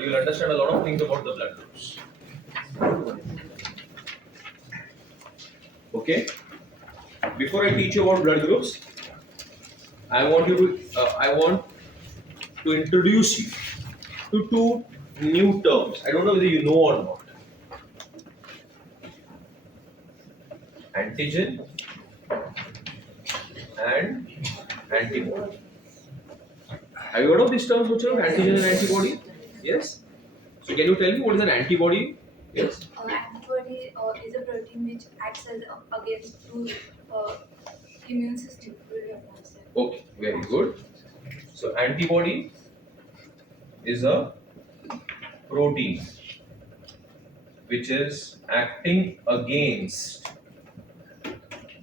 but you will understand a lot of things about the blood groups. Okay. Before I teach you about blood groups, I want to introduce you to two new terms. I don't know whether you know or not. Antigen and antibody. Have you heard of these terms, Muchal? Antigen and antibody? Yes. So can you tell me what is an antibody? Yes. Antibody is a protein which acts as against immune system. Okay, very good. So antibody is a protein which is acting against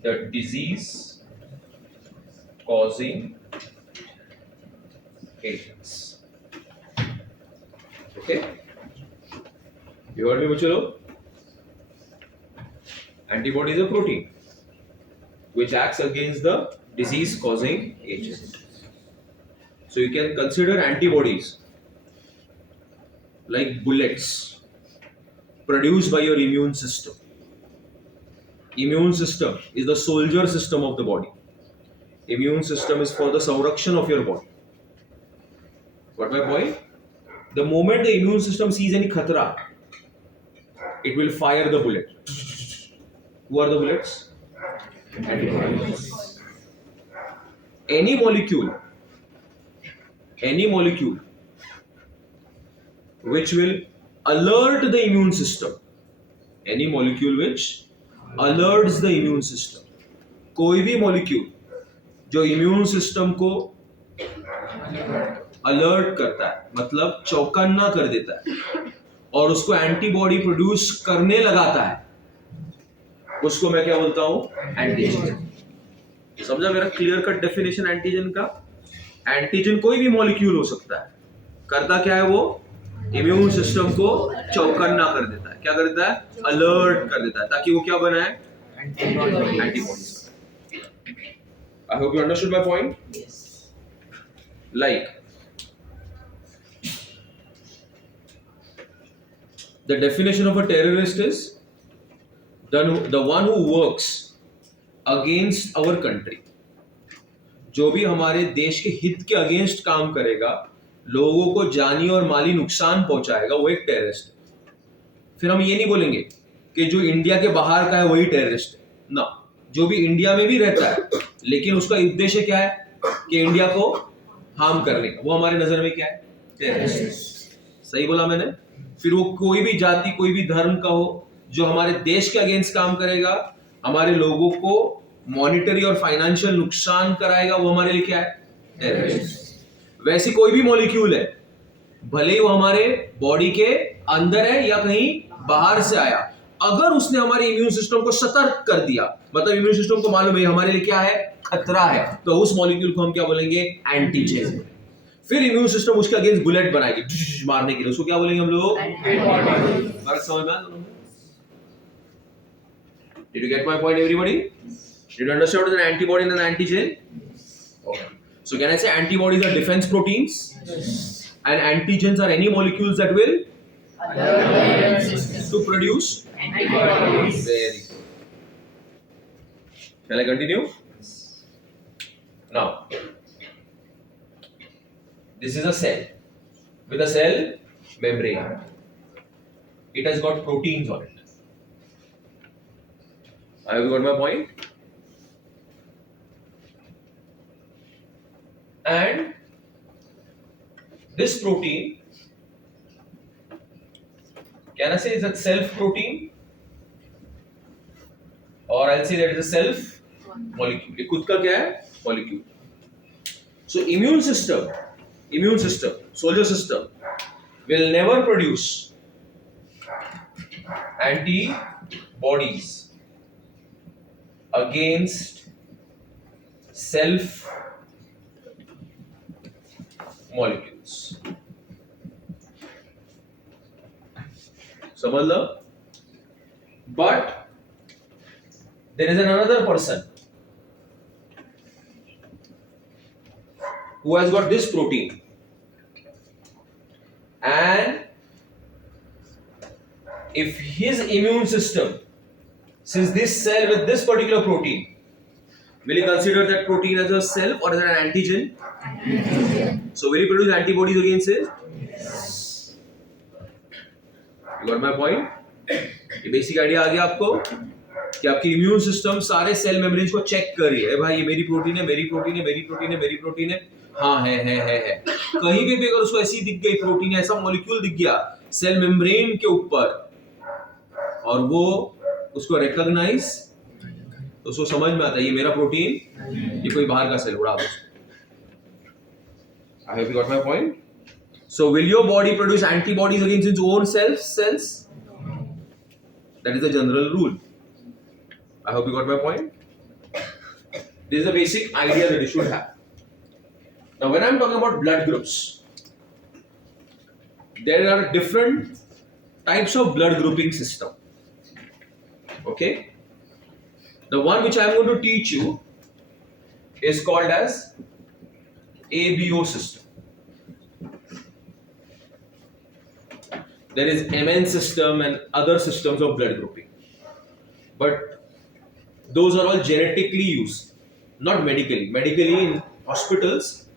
the disease causing agents. Okay? You heard me, Muchalo? Antibody is a protein which acts against the disease causing agent. So you can consider antibodies like bullets produced by your immune system. Immune system is the soldier system of the body. Immune system is for the संरक्षण of your body. What my point? The moment the immune system sees any khatra, it will fire the bullet. Who are the bullets? Antibodies. Any molecule which will alert the immune system. Any molecule which alerts the immune system. कोई भी molecule जो immune system को alert करता है, मतलब चौकन्ना कर देता है और उसको एंटीबॉडी प्रोड्यूस करने लगाता है, उसको मैं क्या बोलता हूं? एंटीजन. समझा मेरा क्लियर कट डेफिनेशन एंटीजन का? एंटीजन कोई भी मॉलिक्यूल हो सकता है, करता क्या है? वो इम्यून सिस्टम को चौकन्ना कर देता है. क्या कर देता है? अलर्ट कर देता है, ताकि वो क्या बनाए? Antibodies. I hope you understood my point. Like the definition of a terrorist is the one who works against our country. जो भी हमारे देश के हित के अगेंस्ट काम करेगा, लोगों को जानी और माली नुकसान पहुंचाएगा, वो एक टेररिस्ट है. फिर हम ये नहीं बोलेंगे कि जो इंडिया के बाहर का है वही टेररिस्ट है ना. जो भी इंडिया में भी रहता है लेकिन उसका उद्देश्य क्या है? कि इंडिया को हार्म करने का, वो हमारे नजर में क्या है? टेररिस्ट. सही बोला मैंने? फिर वो कोई भी जाति, कोई भी धर्म का हो, जो हमारे देश के अगेंस्ट काम करेगा, हमारे लोगों को मॉनिटरी और फाइनेंशियल नुकसान कराएगा, वो हमारे लिए क्या है? टेररिस्ट. वैसी कोई भी मॉलिक्यूल है, भले ही वो हमारे बॉडी के अंदर है या कहीं बाहर से आया, अगर उसने हमारे इम्यून सिस्टम को सतर्क कर दिया, मतलब इम्यून सिस्टम को मालूम है हमारे लिए क्या है? खतरा है, तो उस मॉलिक्यूल को हम क्या बोलेंगे? एंटीजन. फिर इम्यून सिस्टम उसके अगेंस्ट बुलेट बनाएगी मारने के लिए, उसको क्या बोलेंगे हम लोग? फर्क समझ में आया? Did you get my point, everybody? Did you understand what is an antibody and an antigen? Okay. So can I say antibodies are defense proteins? Yes. And antigens are any molecules that will to produce antibodies. Very good. Shall I continue? Now, this is a cell with a cell membrane. It has got proteins on it. Have you got my point? And this protein, can I say it's a self protein? Or I'll say that it's a self molecule. ये खुद का क्या है? Molecule. So immune system, soldier system will never produce antibodies against self molecules. समझ लो? But there is another person who has got this protein, and if his immune system sees this cell with this particular protein, will he consider that protein as a self or as an antigen? So will he produce antibodies against it? You got my point? ये basic idea आ गया आपको कि आपकी immune system सारे cell membranes को check कर रही है, भाई ये मेरी प्रोटीन है, मेरी प्रोटीन है, मेरी प्रोटीन है, मेरी प्रोटीन है, हाँ है। कहीं भी अगर उसको ऐसी दिख गई प्रोटीन, ऐसा मॉलिक्यूल दिख गया सेल मेम्ब्रेन के ऊपर और वो उसको रिकॉग्नाइज, तो उसको समझ में आता है ये मेरा प्रोटीन, ये कोई बाहर का सेल उड़ा उसको। I hope you got my point. So will your body produce antibodies against its own cells? That is the general rule. I hope you got my point. This is the basic idea that you should have. Now when I am talking about blood groups, there are different types of blood grouping system. Okay? The one which I am going to teach you is called as ABO system. There is MN system and other systems of blood grouping. But those are all genetically used, not medically. Medically in hospitals,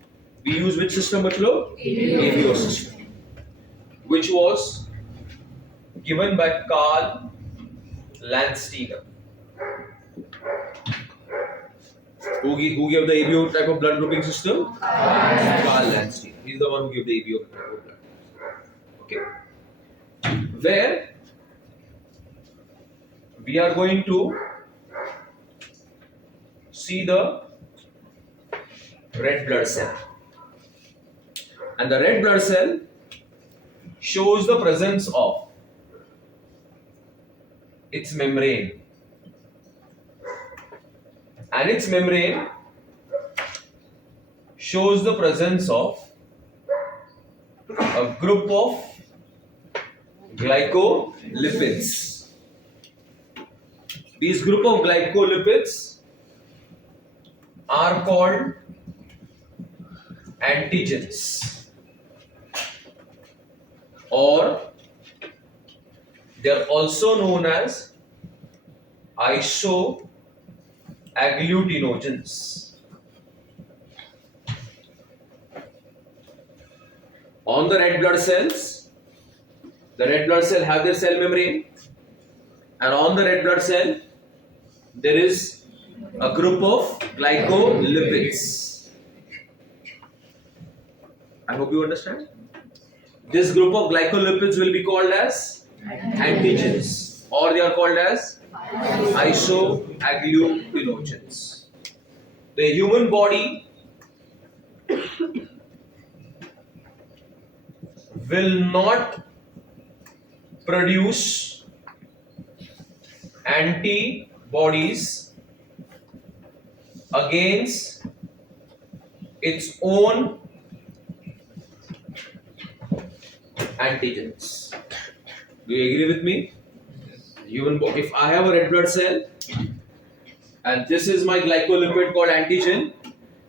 we use which system, bachlo? ABO system. Which was given by Carl Landsteiner. Who gave the ABO type of blood grouping system? Carl Landsteiner. He is the one who gave the ABO type of blood. Okay. Where we are going to see the red blood cell. And the red blood cell shows the presence of its membrane. And its membrane shows the presence of a group of glycolipids. These group of glycolipids are called antigens, or they are also known as isoagglutinogens. On the red blood cells, the red blood cell have their cell membrane, and on the red blood cell there is a group of glycolipids. I hope you understand. This group of glycolipids will be called as antigens, or they are called as isoagglutinogens. The human body will not produce antibodies against its own antigens. Do you agree with me? Human body, if I have a red blood cell and this is my glycolipid called antigen,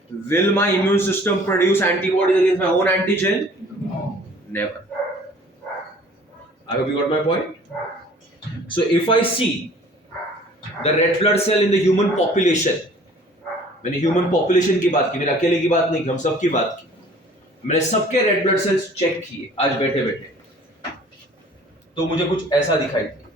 will my immune system produce antibodies against my own antigen? No. Never. I hope you got my point. So if I see the red blood cell in the human population, मैंने human population की बात की, मेरे अकेले की बात नहीं की, हम सब की बात की, मैंने सबके रेड ब्लड सेल्स चेक किए आज बैठे बैठे, तो मुझे कुछ ऐसा दिखाई दिया.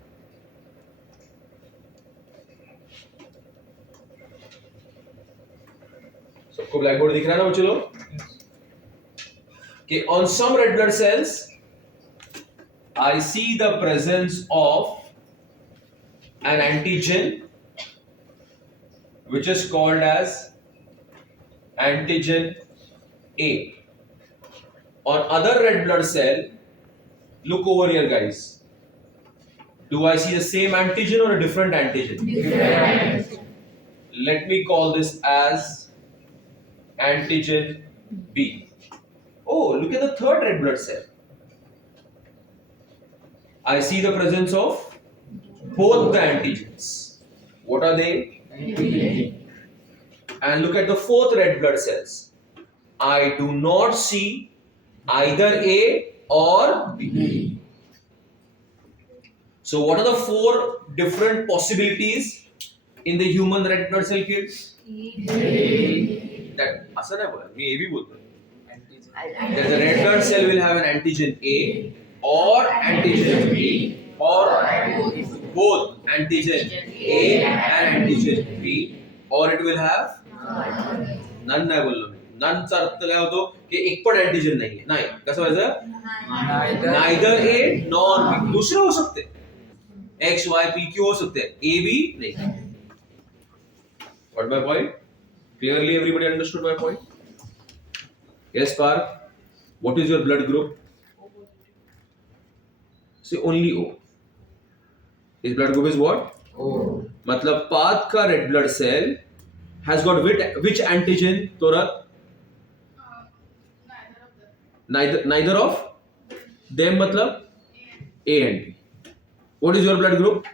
सबको ब्लैक बोर्ड दिख रहा है ना बच्चों लोग? कि on some red blood cells I see the presence of an antigen which is called as antigen A. On other red blood cell, look over here guys. Do I see the same antigen or a different antigen? Different. Let me call this as antigen B. Oh, look at the third red blood cell. I see the presence of both the antigens. What are they? And look at the fourth red blood cells. I do not see either A or B. So So what are the 4 different possibilities in the human red blood cell, kids? That असं नाही बोला, मी A B बोलतो. That the red blood cell will have an antigen A or antigen B or both antigen A and antigen B, or it will have none. नाही बोललो मी. none चा अर्थ काय होतो की एक पण अँटीजन नाहीये. नाही, कसं व्हायचं? neither A nor B. दुसरे हो सकते, X Y P Q हो सकते हैं, A B नहीं. What my point? Clearly everybody understood my point? Yes, Park. What is your blood group? Say only O. His blood group is what? O. मतलब path का red blood cell has got which antigen, Torat? Neither of them मतलब A and B. What is your blood group?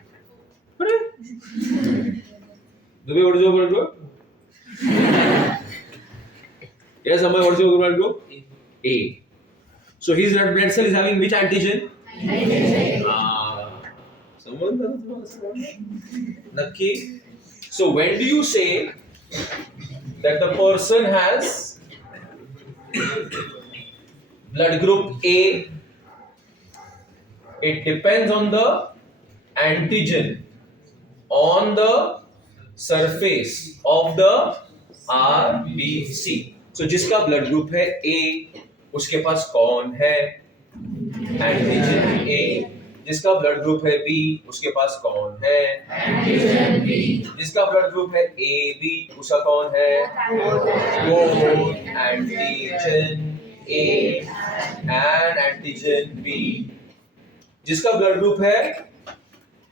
Dubey, what is your blood group? Yes, Amma, what is your blood group? A. So his red blood cell is having which antigen? Nakki. So when do you say that the person has blood group A? It depends on the antigen on the surface of the RBC. So जिसका blood group है A, उसके पास कौन है antigen A? जिसका blood group है B, उसके पास कौन है एंटीजन B? जिसका ब्लड ग्रुप है AB, उसका कौन है both antigen A and antigen B. जिसका ब्लड ग्रुप है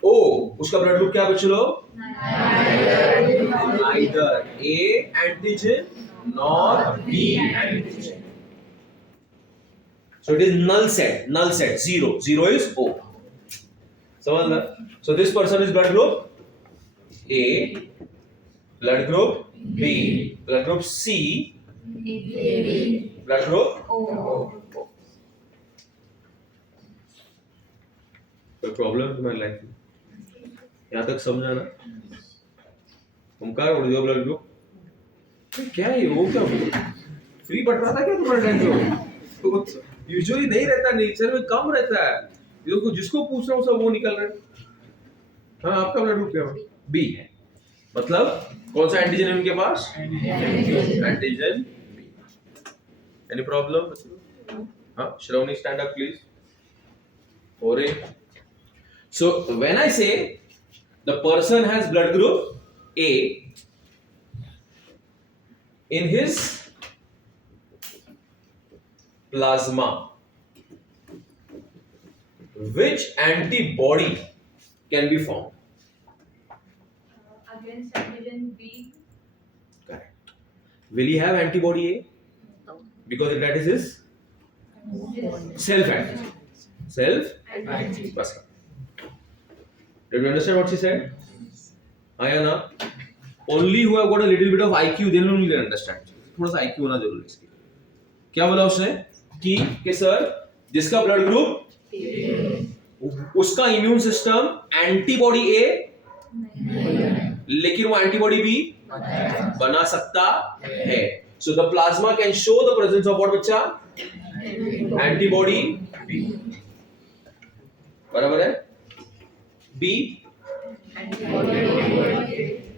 O, उसका ब्लड ग्रुप क्या बच्चों लोग? neither A antigen nor B antigen. So it is null set, 0. 0 is O. समझ लो? So this person is blood group A, blood group B, blood group C, blood group O. कोई problem तुम्हारी life में? यहाँ तक समझाना? तुम क्या उड़ जाओ ब्लड ग्रुप? क्या है वो, क्या फ्री बट रहा था क्या तुम्हारे टाइम पे? यूजुअली नहीं रहता, नेचर में कम रहता है. देखो जिसको पूछ रहा हूँ सब वो निकल रहे हैं. हाँ, आपका ब्लड ग्रुप क्या है? बी है. मतलब कौन सा एंटीजन है उनके पास? Antigen B. Any problem? हाँ, श्रवणी स्टैंड अप प्लीज. और सो व्हेन आई से the person has blood group A, in his plasma, which antibody can be formed? Against antigen B. Correct. Will he have antibody A? No. Because that is his self antigen. Self antigen. बस. Did you understand what she said? आया ना? Only who have got a little bit of IQ, they will only understand. थोड़ा सा IQ होना जरूरी है इसके. क्या बोला उसने? कि सर जिसका ब्लड ग्रुप उसका इम्यून सिस्टम एंटीबॉडी ए लेकिन वो एंटीबॉडी भी बना सकता है. So the plasma can show the presence of what बच्चा? Antibody B. बराबर है? बी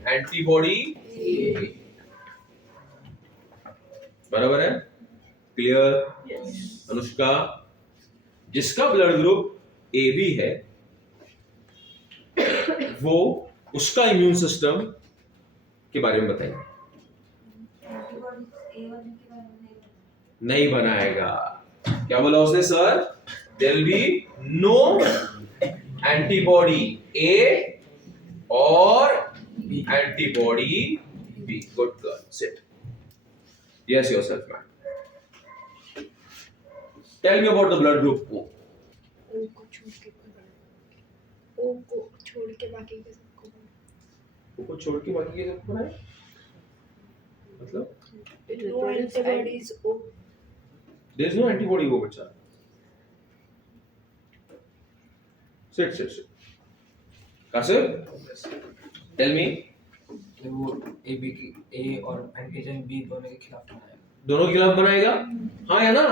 एंटीबॉडी बराबर है? क्लियर? अनुष्का, जिसका ब्लड ग्रुप ए बी है वो उसका इम्यून सिस्टम के बारे में बताइए. नहीं बनाएगा. क्या बोला उसने sir? There will be no antibody A और antibody B. Good girl. Sit. Yes, yourself, man. Tell me about the blood group O. O को छोड़ के बाकी के सबको O को छोड़ के बाकी के सबको बनाए? मतलब? No antibodies O. There is no antibody O, बच्चा. Sit. Kasir, tell me. कि वो ए बी की ए और एंटीजन बी दोनों के खिलाफ बनाएगा। दोनों के खिलाफ बनाएगा? हाँ है ना,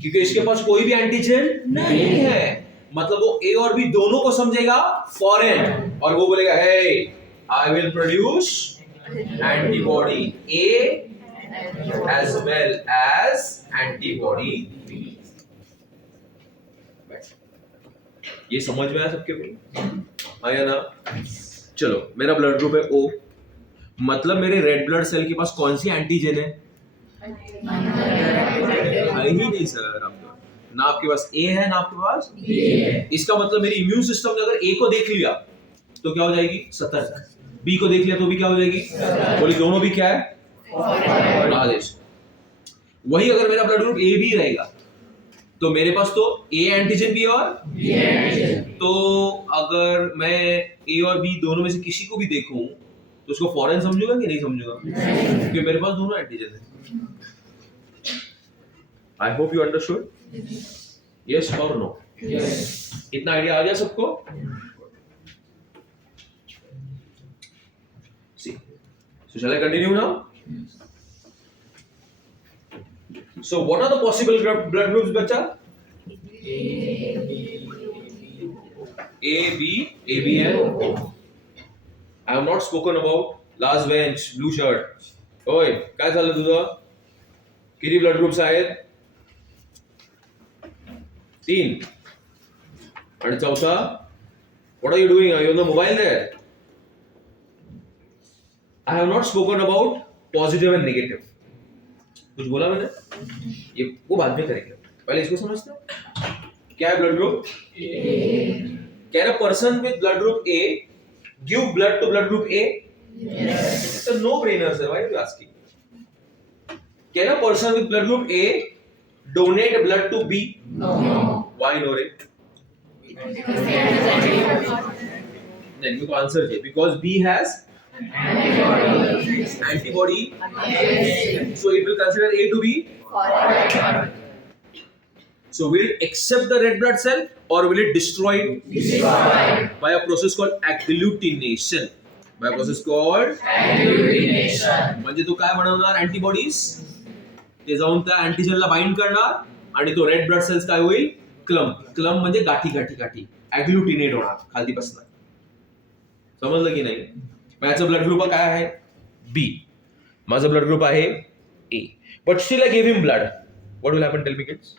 क्योंकि इसके पास कोई भी एंटीजन नहीं है, मतलब वो ए और बी दोनों को समझेगा फॉरेन और वो बोलेगा hey I will produce antibody A as well as antibody B. ये समझ में आया सबके को? आया ना? चलो, मेरा ब्लड ग्रुप है ओ, मतलब मेरे रेड ब्लड सेल के पास कौन सी एंटीजन है? है ही नहीं सर, ना आपके पास ए है ना आपके पास बी है। इसका मतलब मेरी इम्यून सिस्टम ने अगर ए को देख लिया तो क्या हो जाएगी? सतर्क। बी को देख लिया तो भी क्या हो जाएगी? बोली दोनों भी क्या है? आदेश। वही अगर मेरा ब्लड ग्रुप ए बी रहेगा तो मेरे पास तो ए एंटीजन भी है और बी एंटीजन। तो अगर मैं ए और बी दोनों में से किसी को भी देखूं तो उसको फॉरेन समझूंगा कि नहीं समझूंगा? क्योंकि मेरे पास दोनों एंटीजन है। I hope you understood. Yes or no? Yes. इतना आइडिया आ गया सबको? See. So shall I continue now? So what are the possible blood groups, बच्चा? A, B and O. I have not spoken about last bench, blue shirt. ओय, काय झालं तुझं? किती blood groups आहेत? 3. आणि चौथा? What are you doing? Are you on the mobile there? I have not spoken about positive and negative. कुछ बोला मैंने? ये वो बाद में करेंगे, पहले इसको समझते हैं। क्या है blood group? Can a person with blood group A give blood to blood group A? Yes. It's a no-brainer, sir. Why are you asking? Can a person with blood group A donate blood to B? No. Why no, Ray? Then you answer it. Because B has antibody. So it will consider A to be foreign. So will it accept the red blood cell or will it destroy it? Destroy. By a process called agglutination. By a process called agglutination. म्हणजे तो काय बनवणार? Antibodies. ते जाऊन त्या अँटीजनला bind करणार आणि तो रेड ब्लड सेल्स काय होईल? क्लम्प म्हणजे गाठी गाठी गाठी ॲग्लुटिनेट होणार, खाली बसणार. समजलं की नाही? माझा ब्लड ग्रुप काय आहे? बी. माझा ब्लड ग्रुप आहे A. But still I give him blood. What will happen? Tell me kids.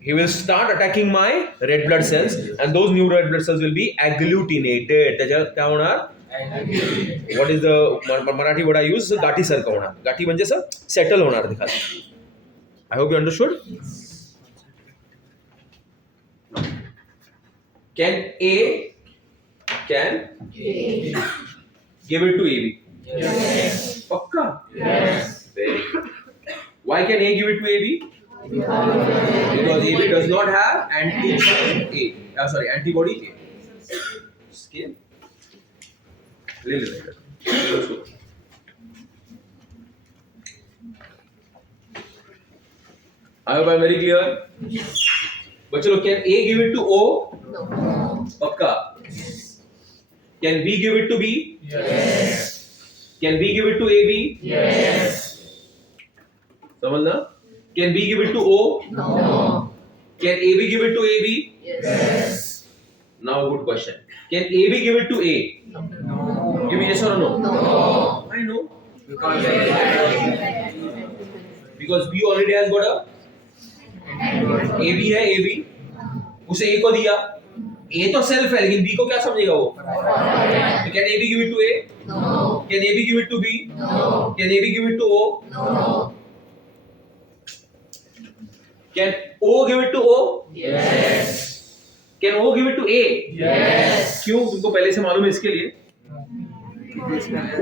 He will start attacking my red blood cells and those new red blood cells will be agglutinated. त्याच्या काय होणार? What is the Marathi word I use? गाठी सारखं होणार. गाठी म्हणजे असं settle होणार ते खाली. I hope you understood. Can A give it to AB? Yes. पक्का? Yes. Very good. Why can A give it to AB? Because AB does not have antigen A. Antibody A. Okay. Really like that. I hope I'm very clear. But chalo, can A give it to O? No. Pakka. Can B give it to B? Yes. Can B give it to AB? Yes. समझना? Can B give it to O? No. Can AB give it to AB? Yes. Now good question. Can AB give it to A? No. Give me yes or no? No. I know. Because Because B already has got a AB है AB. उसे A को दिया. A तो self है लेकिन B को क्या समझेगा वो? So can AB give it to A? No. Can AB give it to B? No. Can AB give it to O? No. Can O give it to O? Yes. Can O give it to A? Yes. क्यों? तुमको पहले से मालूम है इसके लिए?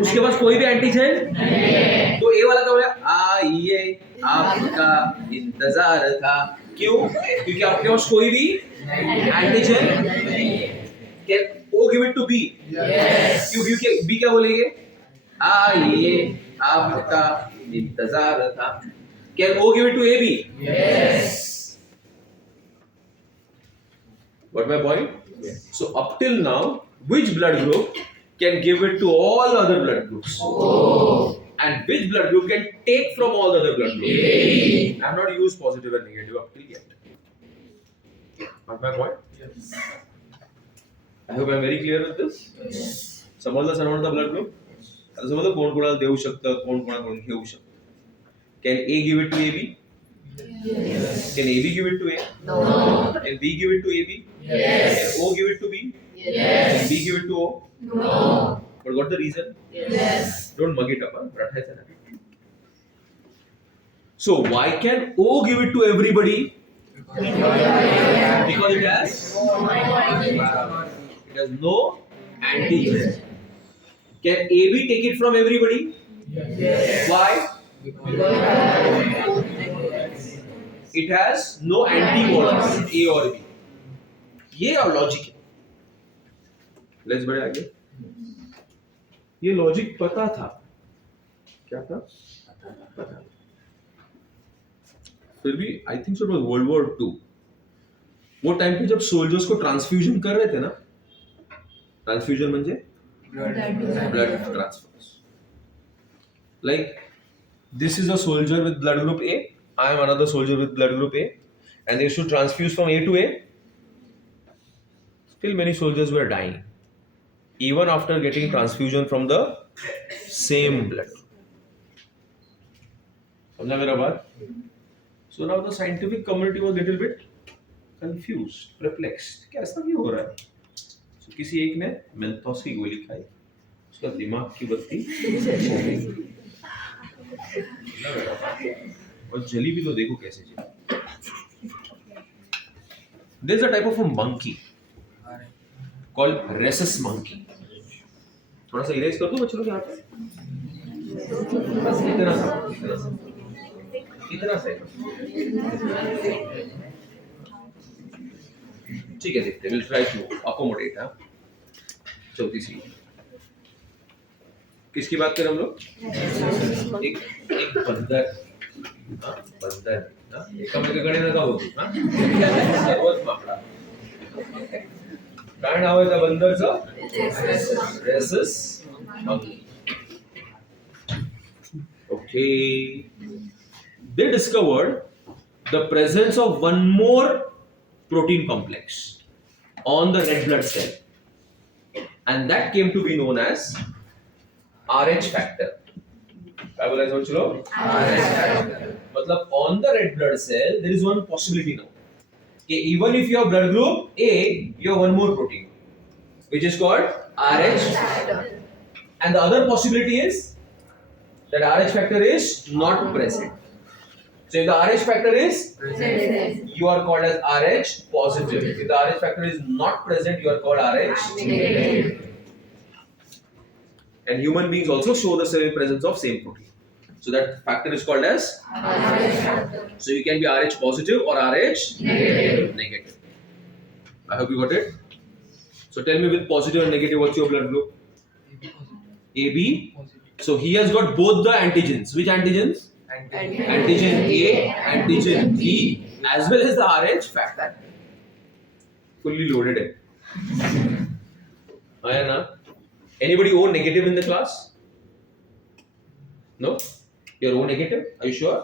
उसके पास कोई भी एंटीजन नहीं है, तो ए वाला क्या बोला? आइए आपका इंतजार था. क्यों? क्योंकि आपके पास कोई भी एंटीजन नहीं है. Can O give it to B? Yes. क्योंकि B क्या बोलेंगे? आइए आपका इंतजार था. Can O give it to AB? Yes. Got my point? So up till now, which blood group can give it to all other blood groups? And which blood group can take from all the other blood groups? I have not used positive and negative up till yet. Got my point? Yes. I hope I'm very clear with this. समजलं सर्वांचा blood group? आता समजलं कोण कोणाला देऊ शकतं, कोण कोणाकडून घेऊ शकतं. Can A give it to AB? Yes. Can AB give it to A? No. Can B give it to AB? Yes. Can O give it to B? Yes. Can B give it to O? No. But what the reason? Yes. Don't mug it up, huh? रटायचं नाही. So why can O give it to everybody? Because it has no antigen. Can AB take it from everybody? Yes. Why? It has no antibodies, A or B. ये logic है. Let's बढ़े आगे. ये logic पता था. क्या था? पता. फिर भी I think so it was world war 2. वो टाइम पे जब सोल्जर्स को ट्रांसफ्यूजन कर रहे थे ना, ट्रांसफ्यूजन म्हणजे blood transfers. Like this is a soldier with blood group A. I am another soldier with blood group A, and they should transfuse from A to A. Still, many soldiers were dying, even after getting transfusion from the same blood. समझा मेरा बात? So now the scientific community was little bit confused, perplexed. क्या ऐसा क्यों हो रहा है? So किसी एक ने मेंथोस की गोली खाई, उसका दिमाग की बत्ती हो गई. और जली भी तो देखो कैसे जली. There is a type of a monkey called rhesus monkey. थोड़ा सा इरेज कर दो बच्चों के हाथ पे. बस इतना सा ठीक है, देखते हैं. We'll try to accommodate. हाँ, चौथी सी किसकी बात करें हम लोग? एक बंदर. हाँ, बंदर. हाँ, एकामेकाकडे नका बघू. हाँ, सर्वच माकडा. काय नाव आहे त्या बंदरचं? Rhesus monkey. Okay. They discovered the presence of one more protein complex on the red blood cell, and that came to be known as RH factor. क्या बोला समझ लो? RH factor. मतलब on the red blood cell there is one possibility now. कि even if you have blood group A, you have one more protein, which is called RH factor. And the other possibility is that RH factor is not present. So if the RH factor is present, you are called as RH positive. If the RH factor is not present, you are called RH negative. And human beings also show the same presence of same protein. So that factor is called as RH factor. So you can be RH positive or RH negative. I hope you got it. So tell me, with positive and negative, what's your blood group? AB. So he has got both the antigens. Which antigens? Antigen A, antigen B, as well as the RH factor. Fully loaded है. है ना? Anybody O negative in the class? No? You're O negative? Are you sure?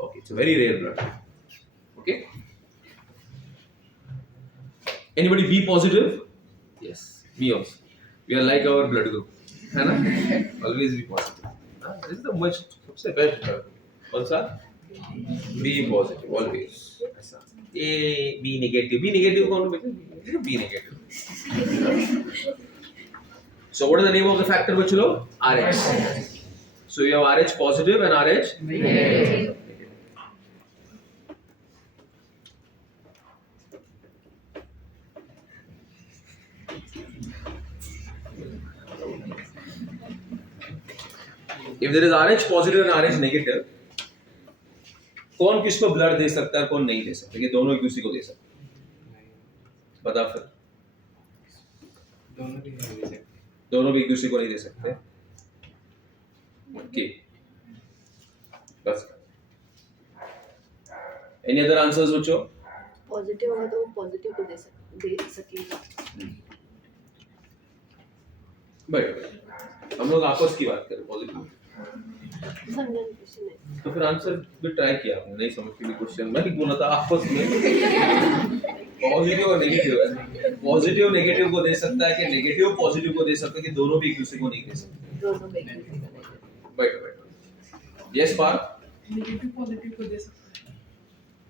Okay, it's a very rare blood. Okay. Anybody B positive? Yes, me also. We are like our blood group. है ना? Always be positive. This is the most सबसे best blood. कौन सा? B positive always. ऐसा. A B negative. B negative कौन बचे? B negative. So what is the name of the factor बच्चों? RH. So you have RH positive and RH negative. If there is RH positive and RH negative, कौन किसको blood दे सकता है, कौन नहीं दे सकता? ये दोनों एक दूसरे को दे सकते. बता फिर. दोनों भी एक दूसरे को नहीं दे सकते. Okay. बस. Any other answers बच्चों? पॉजिटिव होगा तो पॉजिटिव को दे सकेगा। बट हम लोग आपस की बात करें पॉजिटिव, संज्ञान क्वेश्चन है। तो फिर आंसर भी ट्राई किया आपने, नहीं समझ के भी क्वेश्चन मैं ही बोला था आपस में। पॉजिटिव और नेगेटिव है, पॉजिटिव नेगेटिव को दे सकता है कि नेगेटिव पॉजिटिव को दे सकता है कि दोनों भी एक दूसरे को नहीं दे सकते। दोनों में किसी का नहीं। बैठो बैठो। यस पार्थ। नेगेटिव पॉजिटिव को दे सकते हैं।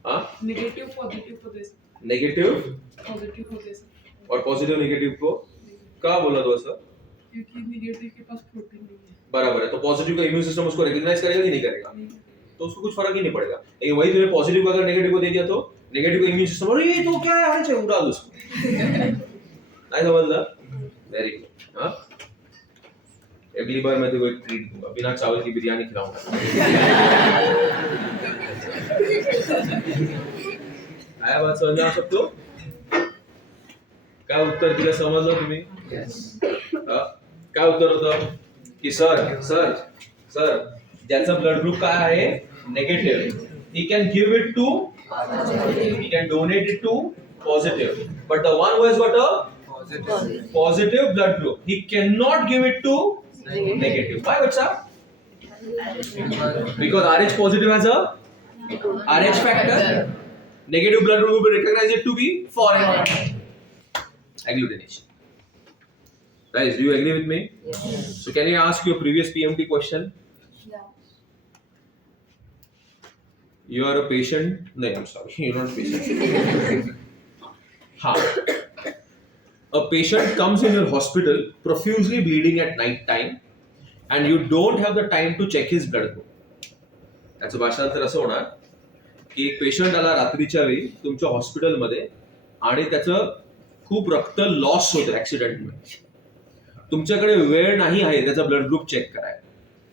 हाँ, नेगेटिव पॉजिटिव को दे सकते हैं। नेगेटिव पॉजिटिव को दे सकते हैं। और पॉजिटिव नेगेटिव को क्या बोला दो सर? क्योंकि नेगेटिव के पास प्रोटीन नहीं है। बराबर है, तो पॉजिटिव का इम्यून सिस्टम उसको रिकॉग्नाइज करेगा कि नहीं करेगा? नहीं। तो उसको कुछ फर्क ही नहीं पड़ेगा। लेकिन वही तुमने पॉजिटिव को अगर नेगेटिव को दे दिया तो नेगेटिव का इम्यून सिस्टम, अरे ये तो क्या है, आने चाहिए, उड़ा दो उसको। नहीं समझला? Very good. हाँ, अगली बार मैं तेको एक ट्रीट दूंगा, बिना चावल की बिरयानी खिलाऊंगा। आया बात समझ में आप सबको? काय उत्तर दिलं समजलं तुम्ही? हाँ, काय उत्तर होतं की सर सर सर ज्याचा ब्लड ग्रुप काय आहे negative, he can give it to, he can donate it to positive, but the one who has got a positive blood group, he cannot give it to negative. Why bachcha? Because RH positive has a RH factor, negative blood group will recognize it to be foreign. Agglutination. Guys, do you agree with me? Yes. So can you ask your previous PMT question? Yeah. You are a patient? No, I'm sorry, you're not a patient. हाँ, a patient comes in your hospital profusely bleeding at night time, and you don't have the time to check his blood group. याचं भाषांतर असं होणार की एक patient आला रात्रीच्या वेळी तुमच्या हॉस्पिटलमध्ये आणि त्याचं खूप रक्त लॉस होतं ऍक्सिडेंटमध्ये. तुमच्याकडे वेळ नाही आहे त्याचा ब्लड ग्रुप चेक करायला.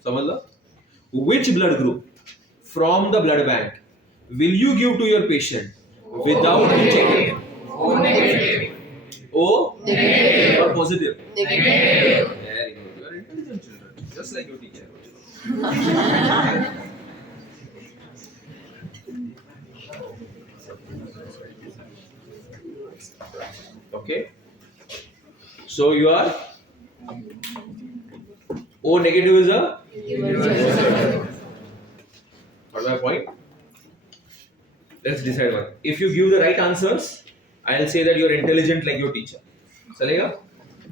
समजलं? Which blood group from the blood bank will you give to your patient without checking? O negative. O Negative. or positive? Negative. Very good. You are intelligent children, just like your teacher. Okay. So you are O negative is a. What's my point? Let's decide one. If you give the right answers, I'll say that you're intelligent like your teacher. Chalega?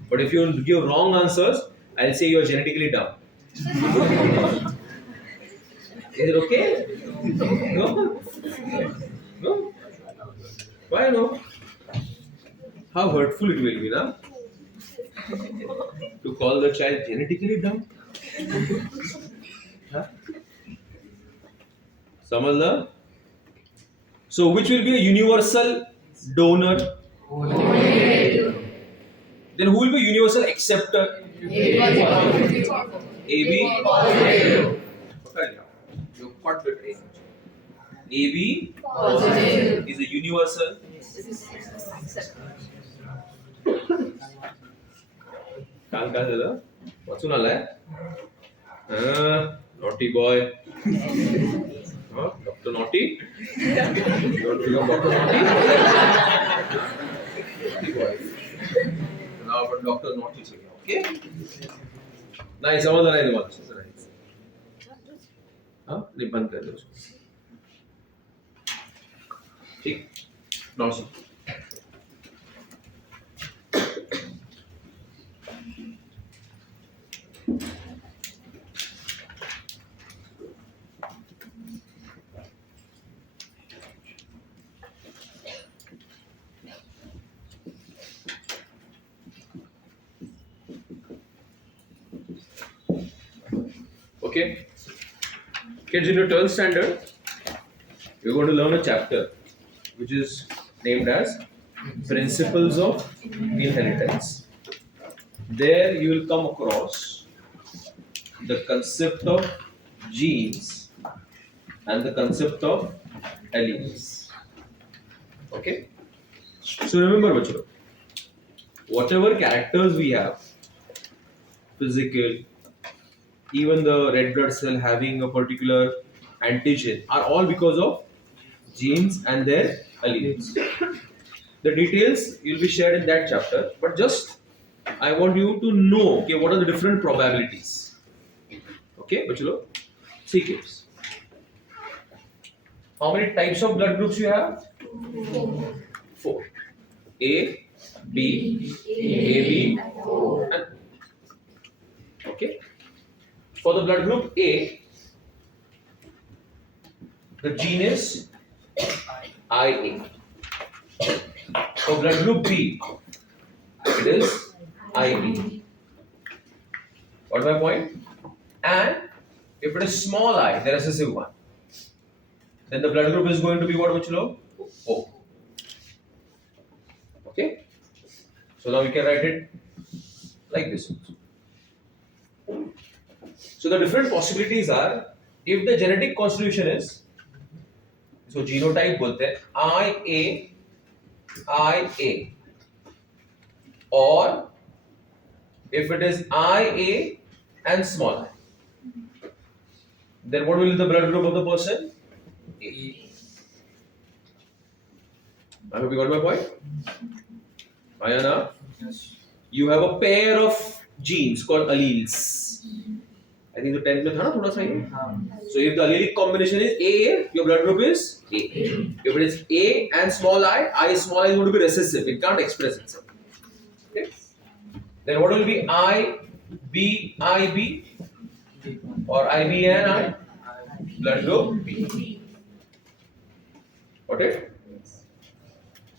But if you give wrong answers, I'll say you're genetically dumb. Is it okay? No? No? Why no? How hurtful it will be, na? To call the child genetically dumb? Huh? Samajla? So which will be a universal donor? O negative. Then who will be universal acceptor? AB? Positive. You caught the train. AB Positive. is a universal. काल काय झालं? वाचून आलाय? Naughty boy. Dr. Naughty? You want to become Dr. Naughty? Naughty boy. Now आपण Dr. Naughty चे घेऊ, okay? नाही समजलं नाही तुम्हाला, तसं नाही. हाँ, नहीं बंद कर दो उसको. ठीक? नॉसी. Okay, kids, in your 12th standard, we're going to learn a chapter which is named as Principles of Inheritance. There you will come across the concept of genes and the concept of alleles. Okay, so remember, bachcho, whatever characters we have, physical, even the red blood cell having a particular antigen, are all because of genes and their alleles. The details will be shared in that chapter, but just I want you to know okay, what are the different probabilities. Okay, bachcho log, see kids. How many types of blood groups you have? 4. A, B, AB, and okay. For the blood group A, the gene is IA. For blood group B, it is IB. What my point? And if it is small I, the recessive one, then the blood group is going to be what, bachlo? O. Okay. So now we can write it like this. So the different possibilities are, if the genetic constitution is, so genotype बोलते हैं IA, or if it is IA and small I, then what will be the blood group of the person? A. I hope you got my point. Ayana, Yes. you have a pair of genes called alleles. I think the 10th में था ना थोड़ा सा ये. So if the allelic combination is A, your blood group is A. If it is A and small I small I is going to be recessive. It can't express itself. Okay. Then what will be IB or IB and I? Blood group B. Got it?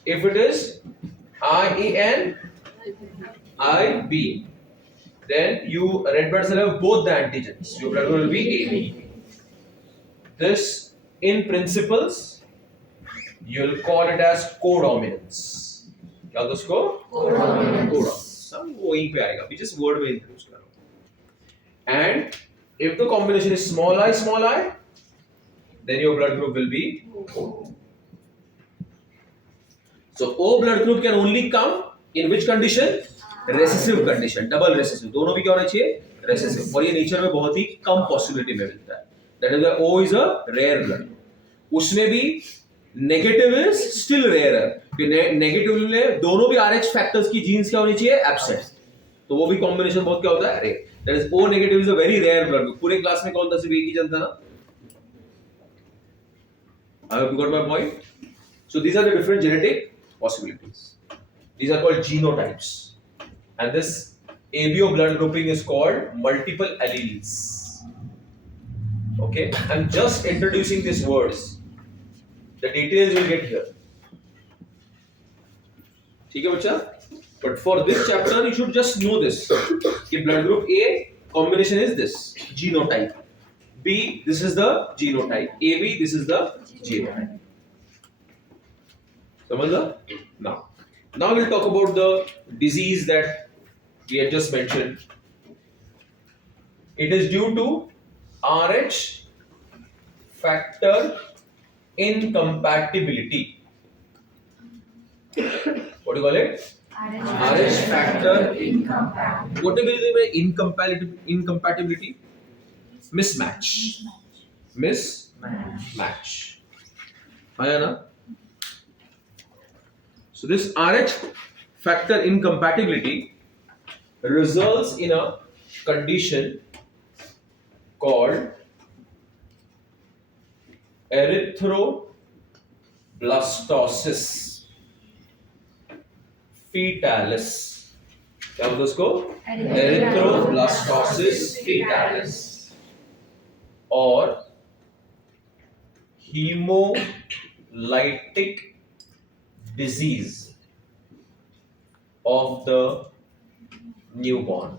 If it is IA and IB, then you red blood cell have both the antigens. Your blood will be AB. This, in principles, you'll call it as codominance. क्या होता है उसको? Codominance. सब वहीं पे आएगा. We just word में introduce करो. And if the combination is small I, then your blood group will be O. So O blood group can only come in which condition? Recessive condition, double recessive. दोनों भी क्या होना चाहिए? Recessive. और ये nature में बहुत ही कम पॉसिबिलिटी में मिलता है. That is why O is a rare blood. उसमें भी negative is still rarer. Negative में दोनों भी RH फैक्टर्स की जीन्स क्या होनी चाहिए? Absent. तो वो भी कॉम्बिनेशन बहुत क्या होता है? Rare. That is O negative is a very rare blood group. पूरे क्लास में कौन था? सिर्फ एक ही जनता ना. I hope you got my point. So these are the different genetic possibilities. These are called genotypes. And this ABO blood grouping is called multiple alleles. Okay, I'm just introducing these words. The details will get here. ठीक है बच्चा? But for this chapter, you should just know this. कि blood group A combination is this genotype. B, this is the genotype. AB, this is the genotype. समझा? Now we'll talk about the disease that we had just mentioned. It is due to RH factor incompatibility. What do you call it? RH factor incompatibility. What do you mean by incompatibility? Mismatch. Mismatch. Ayana? So this RH factor incompatibility results in a condition called erythroblastosis fetalis. क्या बोलते हैं उसको? Erythroblastosis fetalis और hemolytic disease of the newborn.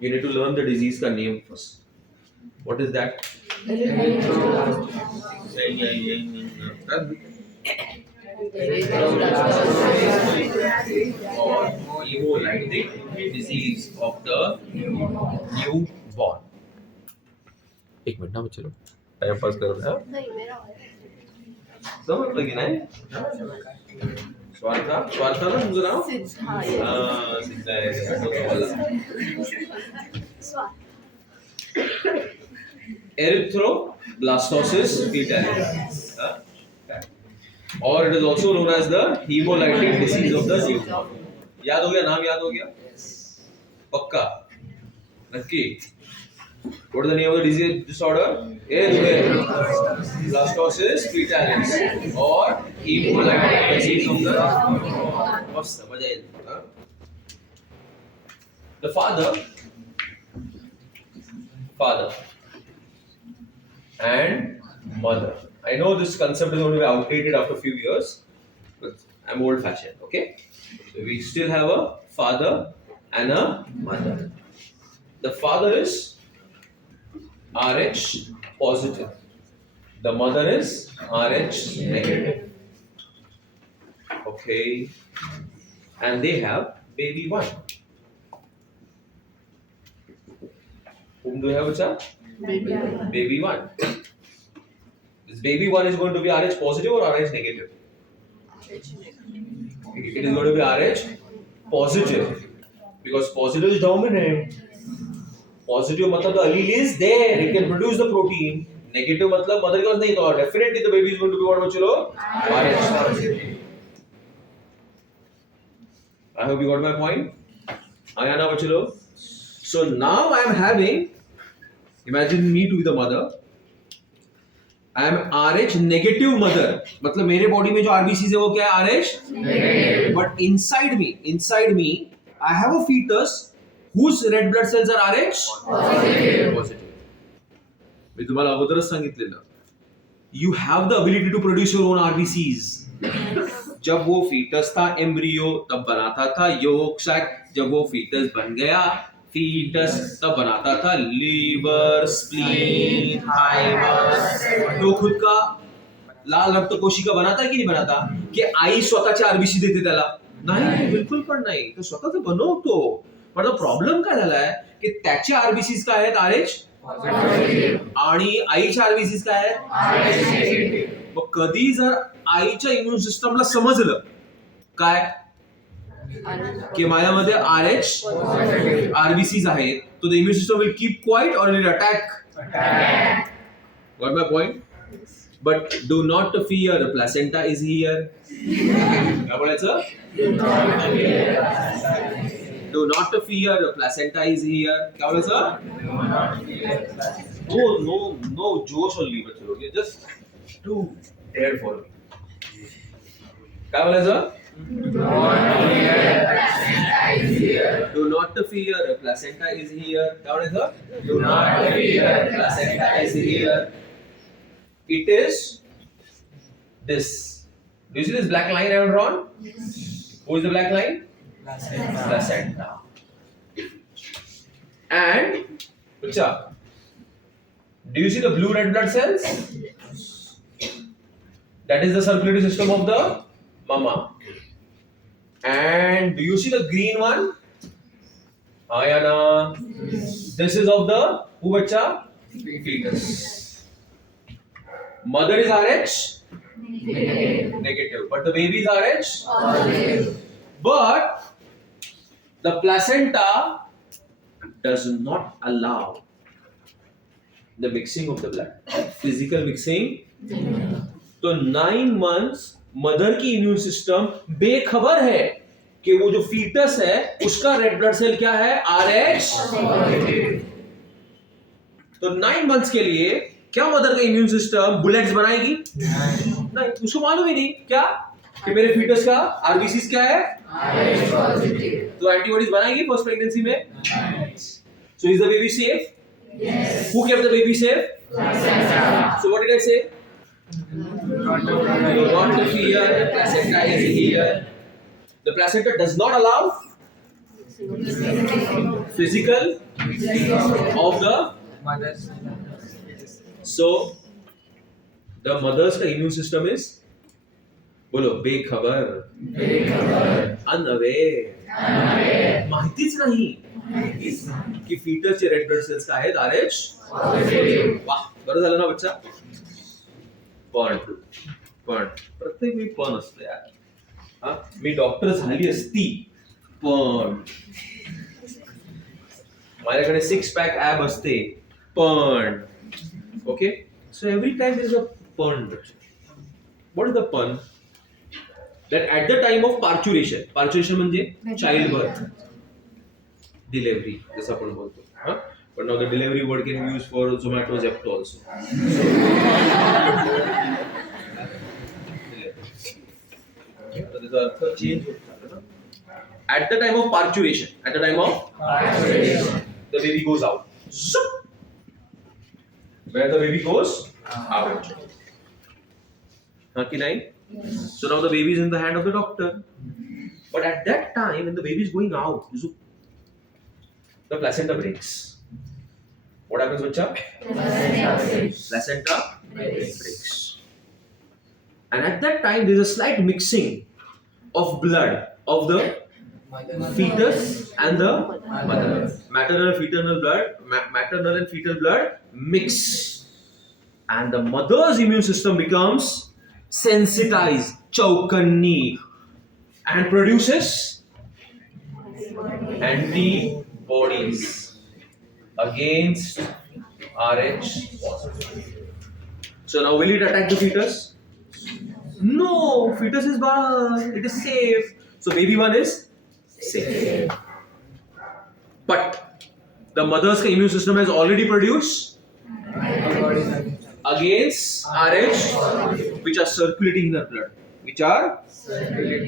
You need to learn the disease ka name first. What is that? Or hemolytic disease of the newborn. एक minute ना चलो time pass करो ना समझ लगी ना स्वार्था स्वार्था ना तुमचं नाव सिद्धा आहे erythroblastosis fetalis. or it is also known as the hemolytic disease of the newborn. याद हो गया, नाम याद हो गया? पक्का? नक्की? What is the name of the disease disorder? Blastocyst platelets or hemolytic disease of the मस्त मजा येईल. The father and mother. I know this concept is going to be outdated after a few years, but I'm old fashioned, okay? So we still have a father and a mother. The father is RH positive. The mother is RH negative. Okay. And they have baby one. Whom do you have, Acha? Baby one. This baby one is going to be RH positive or RH negative? It is going to be RH positive because positive is dominant. Positive matlab the allele is there, it can produce the protein. Negative matlab mother के पास नहीं तो definitely the baby is going to be what बच्चों? RH positive. I hope you got my point. आया ना बच्चों? So now I am having, imagine me to be the mother. I am RH negative mother. मतलब मेरे body में जो RBCs है वो क्या है? RH negative. But inside me, I have a fetus whose red blood cells are RH positive. मी तुम्हाला अगोदरच सांगितलेलं. You have the ability to produce your own RBCs. जब वो fetus था embryo तब बनाता था yolk sac. जब वो fetus बन गया fetus तब बनाता था liver, spleen, thymus. तो खुद का लाल रक्त कोशिका बनाता कि नहीं बनाता? कि आई स्वतःचे आरबीसी देते त्याला? नाही, बिलकुल पण नाही. तो स्वतःच बनवतो. पण प्रॉब्लेम काय झालाय की त्याचे आरबीसीज काय आहेत? आरएच आणि आईच्या आरबीसीज काय आहेत? मग कधी जर आईच्या इम्युन सिस्टमला समजलं काय कि माझ्यामध्ये RH RBCs आहेत, so the immune system will keep quiet or will attack. Got my point? But do not fear, the placenta is here. काय बोलायचं? Do not fear, the placenta is here. क्या बोलायचं? No जोश only बच्चों लोग, just do dare for me. काय बोलायचं? Do not fear, placenta is here. Down is the? Do not fear, placenta is here. It is this. Do you see this black line I have drawn? Who is the black line? Placenta. And, Ucha, do you see the blue red blood cells? That is the circulatory system of the mama. And do you see the green one? Ayana. This is of the who bacha? Fetus. Mother is RH negative, but the baby is RH positive. But the placenta does not allow the mixing of the blood, physical mixing. So 9 months mother की immune system बेखबर है कि वो जो foetus है उसका red blood cell क्या है? RH positive. तो 9 मंथ्स के लिए क्या मदर का इम्यून सिस्टम बुलेट्स बनाएगी? नहीं, उसको मालूम ही नहीं क्या कि मेरे फीटस का आरबीसीज क्या है? RH positive. तो एंटीबॉडीज बनाएगी फर्स्ट प्रेगनेंसी में. So is the baby safe? Yes. Who kept the baby safe? So what did I से? Do not fear, the placenta is here. The placenta does not allow physical of the mothers. So the mother's का immune system is बोलो बेखबर, unaware, माहितीच नाही कि फीटसचे red blood sales काय आहेत? RH positive. वाह, बरं झालं ना बच्चा. पण प्रत्येक वेळी पण असतं यार. हा, मी डॉक्टर झाली असती पण माझ्याकडे 6 पॅक ऍब असते पण. Okay, so every time there is a पण. व्हॉट इज द पण? that at the time of parturition म्हणजे चाइल्ड बर्थ, डिलिव्हरी जसं आपण बोलतो. But now the delivery word can be used for Zomato, Zepto also. So त्याचा अर्थ change होत जातो ना. At the time of parturition, the baby goes out. Zup! Where the baby goes out. Ki nahi? So now the baby is in the hand of the doctor. But at that time, when the baby is going out, zup, the placenta breaks. What happens, bacha? Placenta breaks. And at that time, there is a slight mixing of blood of the fetus and the mother. Maternal and fetal blood mix. And the mother's immune system becomes sensitized, chaukanni, and produces antibodies against Rh positive. So now will it attack the fetus? No, fetus is bad, it is safe. So baby one is safe. But the mother's immune system has already produced against Rh, which are circulating in her blood.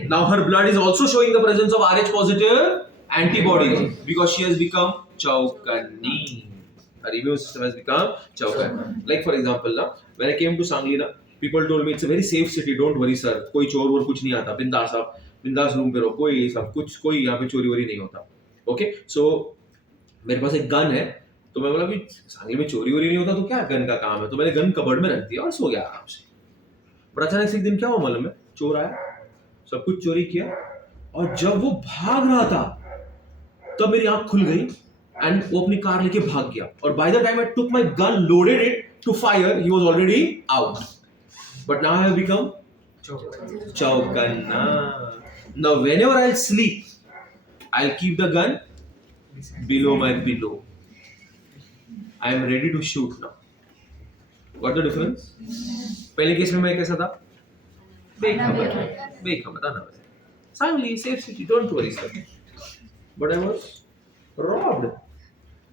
Now her blood is also showing the presence of Rh positive antibodies because she has become chaukanni. Her immune system has become chaukanni. Like for example, na, when I came to Sangli, na, people told me it's a very safe city. Don't worry, sir. कोई चोर वोर कुछ नहीं आता. बिंदास आप बिंदास room पे रहो. कोई सब कुछ कोई यहाँ पे चोरी वोरी नहीं होता. Okay, so मेरे पास एक गन है. तो मैं बोला कि सांगली में चोरी वोरी नहीं होता तो क्या गन का काम है. तो मैंने गन कबर्ड में रख दिया और सो गया आराम से. पर अचानक से एक दिन क्या हुआ मालूम है? चोर आया, सब कुछ चोरी किया और जब वो भाग रहा था तब मेरी आंख खुल गई एंड वो अपनी कार लेके भाग गया. और by the time I took my gun, loaded it to fire, he was already out. But now I have become chaukanna. Now whenever I'll sleep, I'll keep the gun below my pillow. I am ready to shoot now. What the difference? पहले case में मैं कैसा था? बेखबर था ना. Sangli, safe city, don't worry, sir. But I was robbed.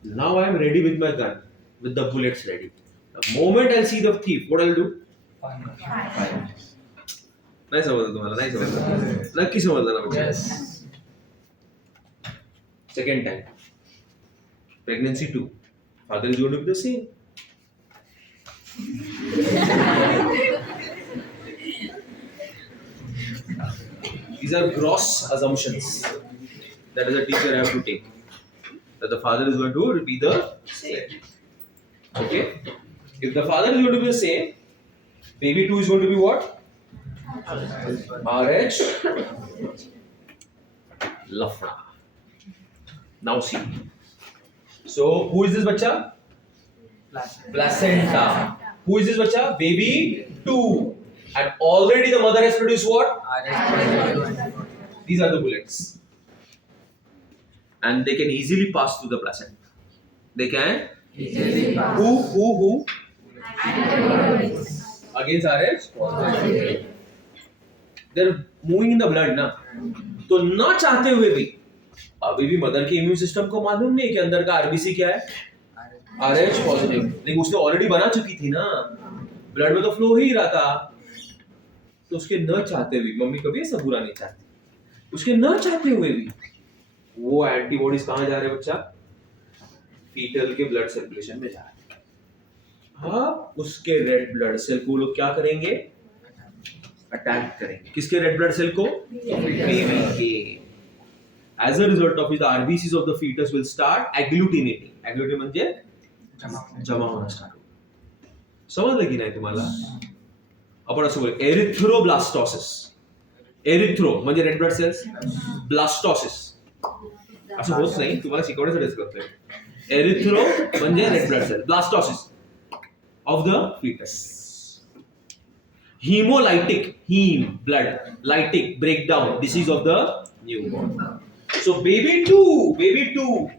Now I am ready with my gun, with the bullets ready. The moment I'll see the thief, what I'll do? Fire. नाही समजलं तुम्हाला? नाही समजलं? नक्की समजलं ना म्हणजे? Second time. Pregnancy 2. Father is going to be the same. These are gross assumptions that as a teacher I have to take. That the father is going to be the same. Okay? If the father is going to be the same, baby 2 is going to be what? RH Lafra. Now see. So who is this bacha? Placenta. Who is this bacha? Baby 2. And already the mother has produced what? These are the bullets. And they can easily pass through the placenta. They can easily pass. Who? Against RH? They're moving in the blood ना. तो ना चाहते हुए भी अभी भी mother के immune system को मालूम नहीं है कि अंदर का आरबीसी क्या है, RH पॉजिटिव. लेकिन उसने ऑलरेडी बना चुकी थी ना, ब्लड में तो फ्लो ही रहा था. तो उसके न चाहते हुए, मम्मी कभी ऐसा बुरा नहीं चाहती, उसके न चाहते हुए भी वो एंटीबॉडीज कहाँ जा रहे हैं बच्चा? फीटल के ब्लड सर्कुलेशन में जा रहे हैं. हाँ, उसके रेड ब्लड सेल को लोग क्या करेंगे? अटैक करेंगे. किसके रेड ब्लड सेल को? बेबी के. As a result of it, the RBCs of the fetus will start agglutinating. Agglutinate म्हणजे जमा होना स्टार्ट होगा. समजलं की नाही तुम्हाला? आपण असं बोलू एरिथ्रोब्लास्टोसिस. एरिथ्रो म्हणजे रेड ब्लड सेल्स, ब्लास्टोसिस असं होत नाही, तुम्हाला शिकवण्यासाठीच करतोय. एरिथ्रो म्हणजे red blood cell, blastosis of the fetus. Hemolytic, heme, blood, lytic, breakdown, disease of the newborn. So baby 2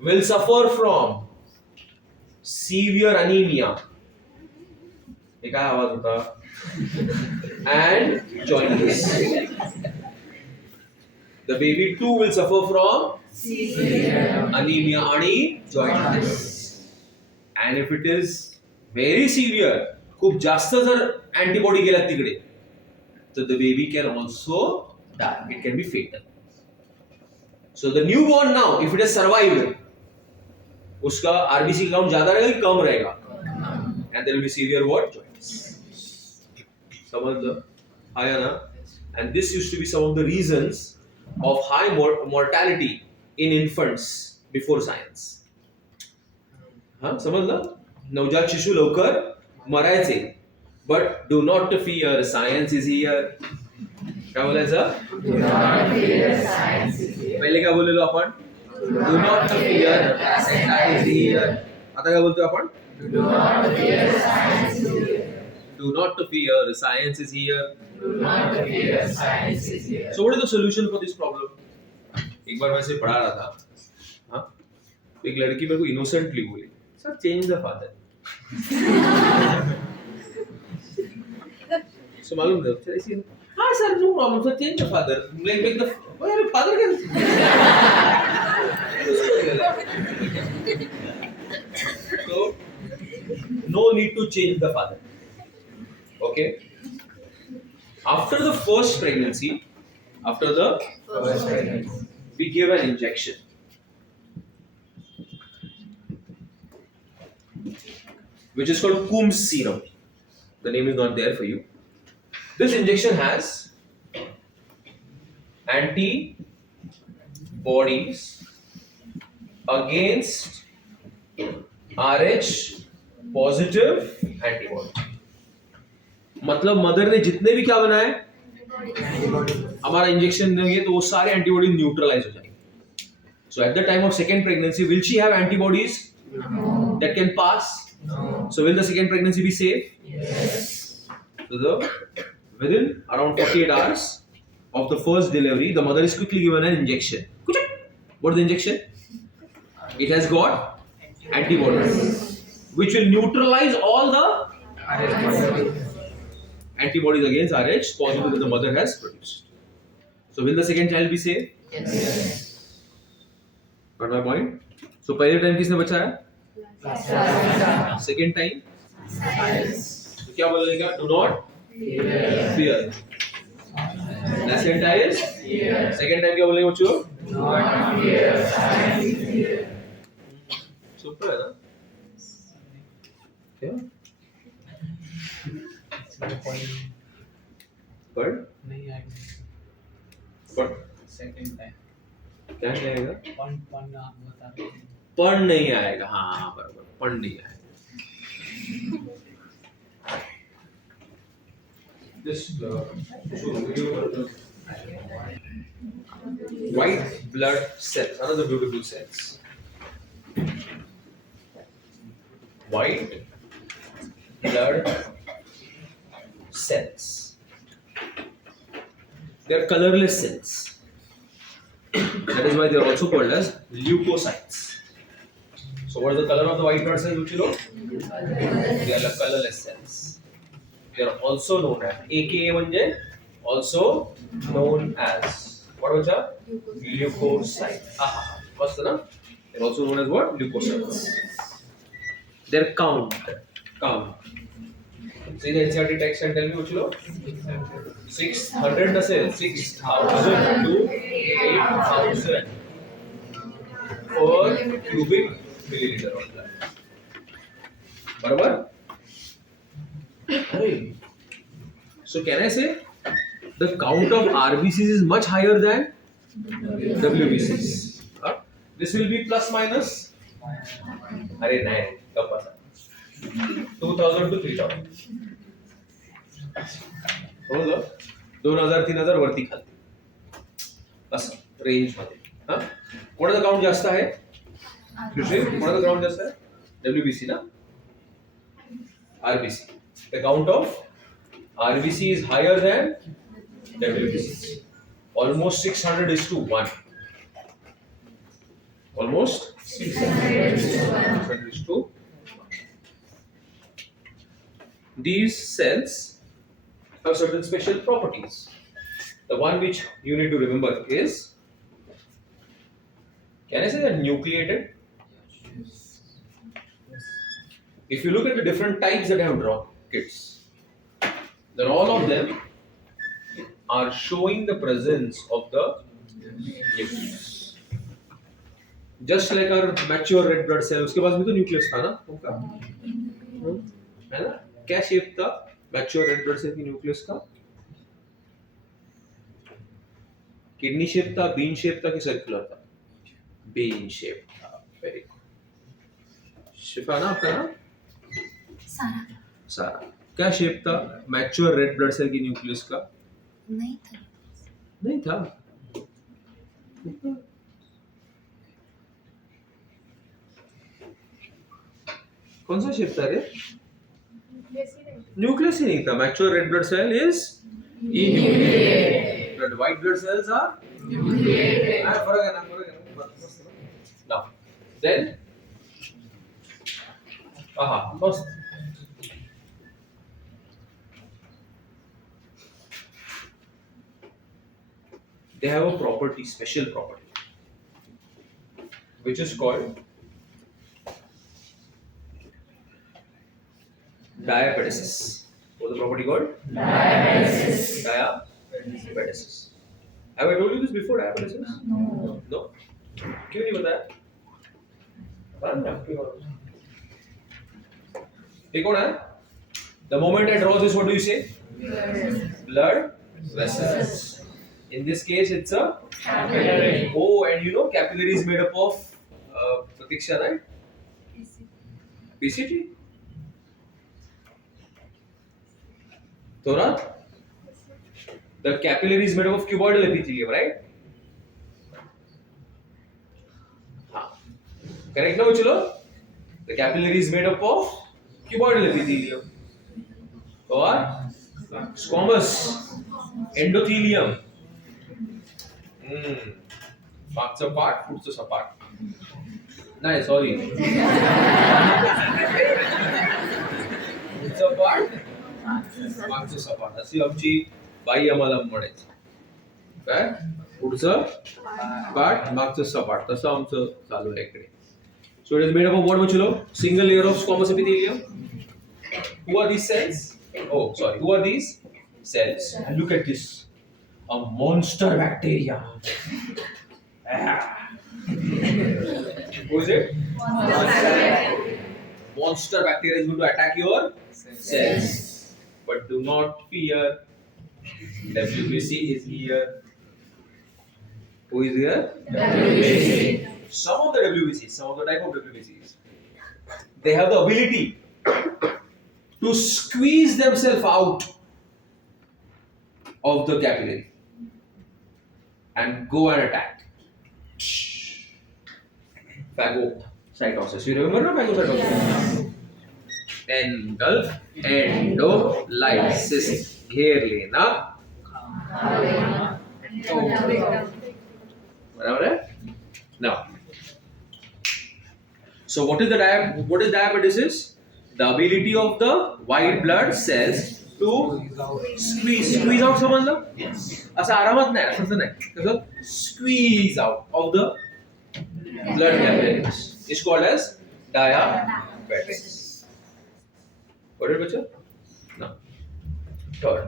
will suffer from severe anemia. ये काय आवाज होता? and jaundice. The baby too will suffer from anemia आणि jaundice. And if it is very severe, खूप जास्त जर antibody गेला तिकडे, so the baby can also die. It can be fatal. So the newborn now, if it has survived, उसका RBC count ज्यादा रहेगा कि कम रहेगा? And there will be severe what? Jaundice. समझ लो, आया ना? And this used to be some of the reasons of high mortality in infants before science. हाँ समजलं? नवजात शिशु लवकर मरायचे. But do not fear, science is here. काय बोलायचं? पहिले काय बोललेलो आपण? Do not fear, science is here. आता काय बोलतोय आपण? Do not fear, science is here. Do not fear, science is here. Do not fear, science is here. So what is the solution for this problem? एक बार वैसे पढ़ा रहा था, हाँ, एक लड़की मेरे को इनोसेंटली बोली, sir change the father. So मालूम था, सर ऐसी, हाँ sir no problem sir change the father, like make the father कैसे? So no need to change the father. Okay. After the first pregnancy, we give an injection, which is called Coombs serum. The name is not there for you. This injection has antibodies against RH positive antibody. मतलब mother ने जितने भी क्या बनाए, हमारा injection देंगे तो वो सारे एंटीबॉडी न्यूट्रलाइज हो जाएंगे. So at the time of second pregnancy, will she have antibodies that can pass? So will the second pregnancy be safe? Yes. So within around 48 hours of the first delivery, the mother is quickly given an injection. What is the injection? It has got antibodies, which will neutralize all the antibodies against RH positive that the mother has produced. So will the second child be safe? Yes. Got my point? So पहले time किसने बचाया? Second time? तो क्या बोलेगा? Do not fear. Second time is? Second time क्या बोलेगा बच्चों? Not fear, science is here. Super है ना? क्या? But नहीं आएगा but सेकंड टाइम क्या नहीं आएगा? पन आप बता रहे हैं पण नहीं आएगा. हाँ बराबर, पण नहीं आएगा. Just show video. White blood cells, another beautiful cells. White blood cells. They are colorless cells. That is why they are also called as leukocytes. So what is the color of the white blood cells, which you know? They are colorless cells. They are also known as AKA म्हणजे also known as what was that? Leukocytes. What's the name? They're also known as what? Leukocytes. Their count. See the NCERT text and tell me which low? 600 नसेल 6,000 to 8,000 per cubic milliliter of blood. बराबर? So can I say the count of RBCs is much higher than WBCs? This will be plus minus. अरे नहीं, कब पता? 2,000 to 3,000. समजलं? 2,000-3,000 वरती खाली. असं रेंज मध्ये. हा? कोणाचा काउंट जास्त आहे? कोणाचा काउंट जास्त आहे? WBC ना? RBC. The count of RBC is higher than WBC. Almost 600:1. Almost 600:1. These cells have certain special properties. The one which you need to remember is, can I say that nucleated? If you look at the different types that I have drawn, kids, then all of them are showing the presence of the nucleus. Just like our mature red blood cell, उसके पास भी तो nucleus था ना, उनका, है ना? क्या shape था mature red blood cell की nucleus का? Kidney shape था, bean shape था कि circular था? Bean shape था. Very good. शिफा ना आपका ना? सारा. क्या shape था mature red blood cell की nucleus का? नहीं था. कौन सा शेप था रे? न्यूक्लियस ही नहीं था. Mature red blood cell is enucleated. But white blood cells are nucleated. फर्क है ना. नाउ देन मस्त. They have a property, special property, which is called diapedesis. What's the property called? Diapedesis. Diapedesis. Have I told you this before? Diapedesis? No. क्यों नहीं बताया? ये कौन है? The moment I draw this, what do you say? Blood vessels. In this case, it's a Capillary. Oh, and you know capillary is made up of Pratiksha, right? PCT. Tora? The capillary is made up of cuboidal epithelium, right? Correct now, chalo? The capillary is made up of cuboidal epithelium. Or squamous endothelium. Parts apart, foots apart. Nice, sorry. Foots apart, parts apart. अशी आमची by आम्हाला म्हणायची. काय? पुढचं part, मागचं सपाट. तसं आमचं चालू आहे इकडे. So it is made up of what, Machilo? Single layer of squamous epithelium. Who are these cells? Oh, sorry. Who are these cells? And look at this. A monster bacteria. Who is it? Monster bacteria is going to attack your cells. But do not fear. WBC is here. Who is here? WBC. Some of the WBCs, some of the type of WBCs, they have the ability to squeeze themselves out of the capillary and go and attack. Phagocytosis. You remember no phagocytosis? Endolysis. घेर लेना. बराबर है? Now, so what is diapedesis? The ability of the white blood cells to squeeze out समजलं? असं आरामात नाही, असं नाही. कसं? Squeeze out of the blood capillaries is called as diapedesis. Got it, बच्चा? Now, third.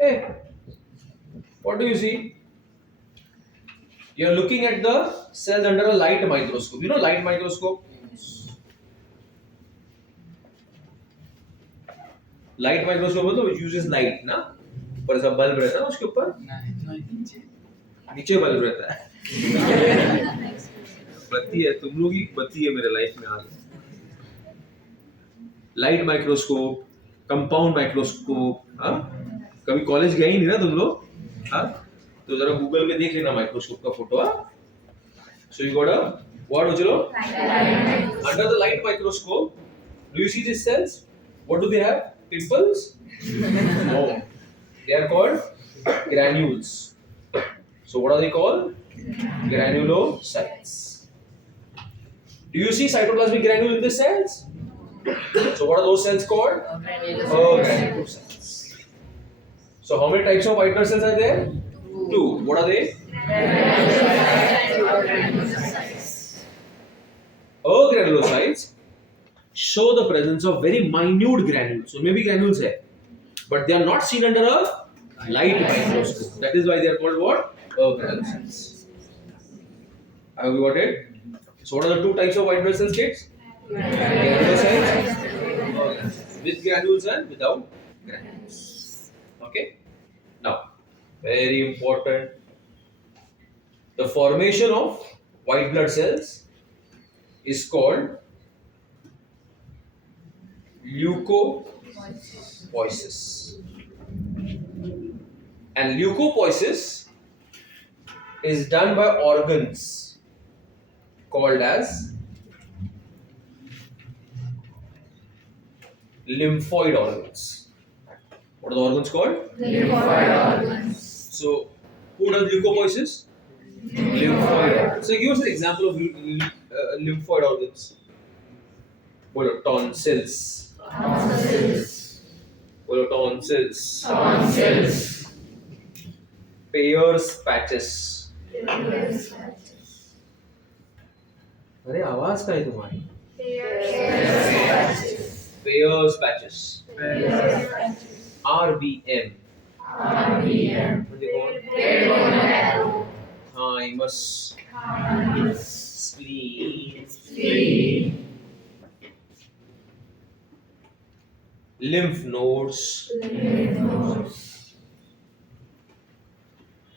Hey, what do you see? You are looking at the cells under a light microscope. You know light microscope? Light microscope मतलब which uses light ना? पर ऐसा bulb रहता है ना उसके ऊपर? नीचे बल्ब रहता है. बत्ती है, तुम लोग की बत्ती है मेरे लाइफ में आज. Light microscope, compound microscope. हाँ, कभी कॉलेज गए ही नहीं ना तुम लोग? हाँ, तो जरा गूगल पे देख लेना माइक्रोस्कोप का photo. So you got a what, Ujjalo? Under the light microscope, do you see these cells? What do they have? Pimples? No. They are called granules. So what are they called? Granulocytes. Do you see cytoplasmic granule in the cells? So what are those cells called? Granulocytes. So how many types of white blood cells are there? Two. What are they? Granulocytes show the presence of very minute granules. So maybe granules hai, but they are not seen under a light microscope. That is why they are called what? Granulocytes. Have you got it? So what are the two types of white blood cells, kids? Granulocytes, with granules and without granules. Okay. Now, very important. The formation of white blood cells is called leukopoiesis. And leukopoiesis is done by organs called as lymphoid organs. What are the organs called? Lymphoid organs. So, who does leukopoiesis? Lymphoid organs. So, give us an example of lymphoid organs. Bolo, tonsils. Tonsils. Bolo, tonsils. Tonsils. Peyer's patches. अरे आवाज का है तुम्हारी? Peyer's patches. RBM. म्हणजे कोण? Thymus. Spleen. Lymph nodes.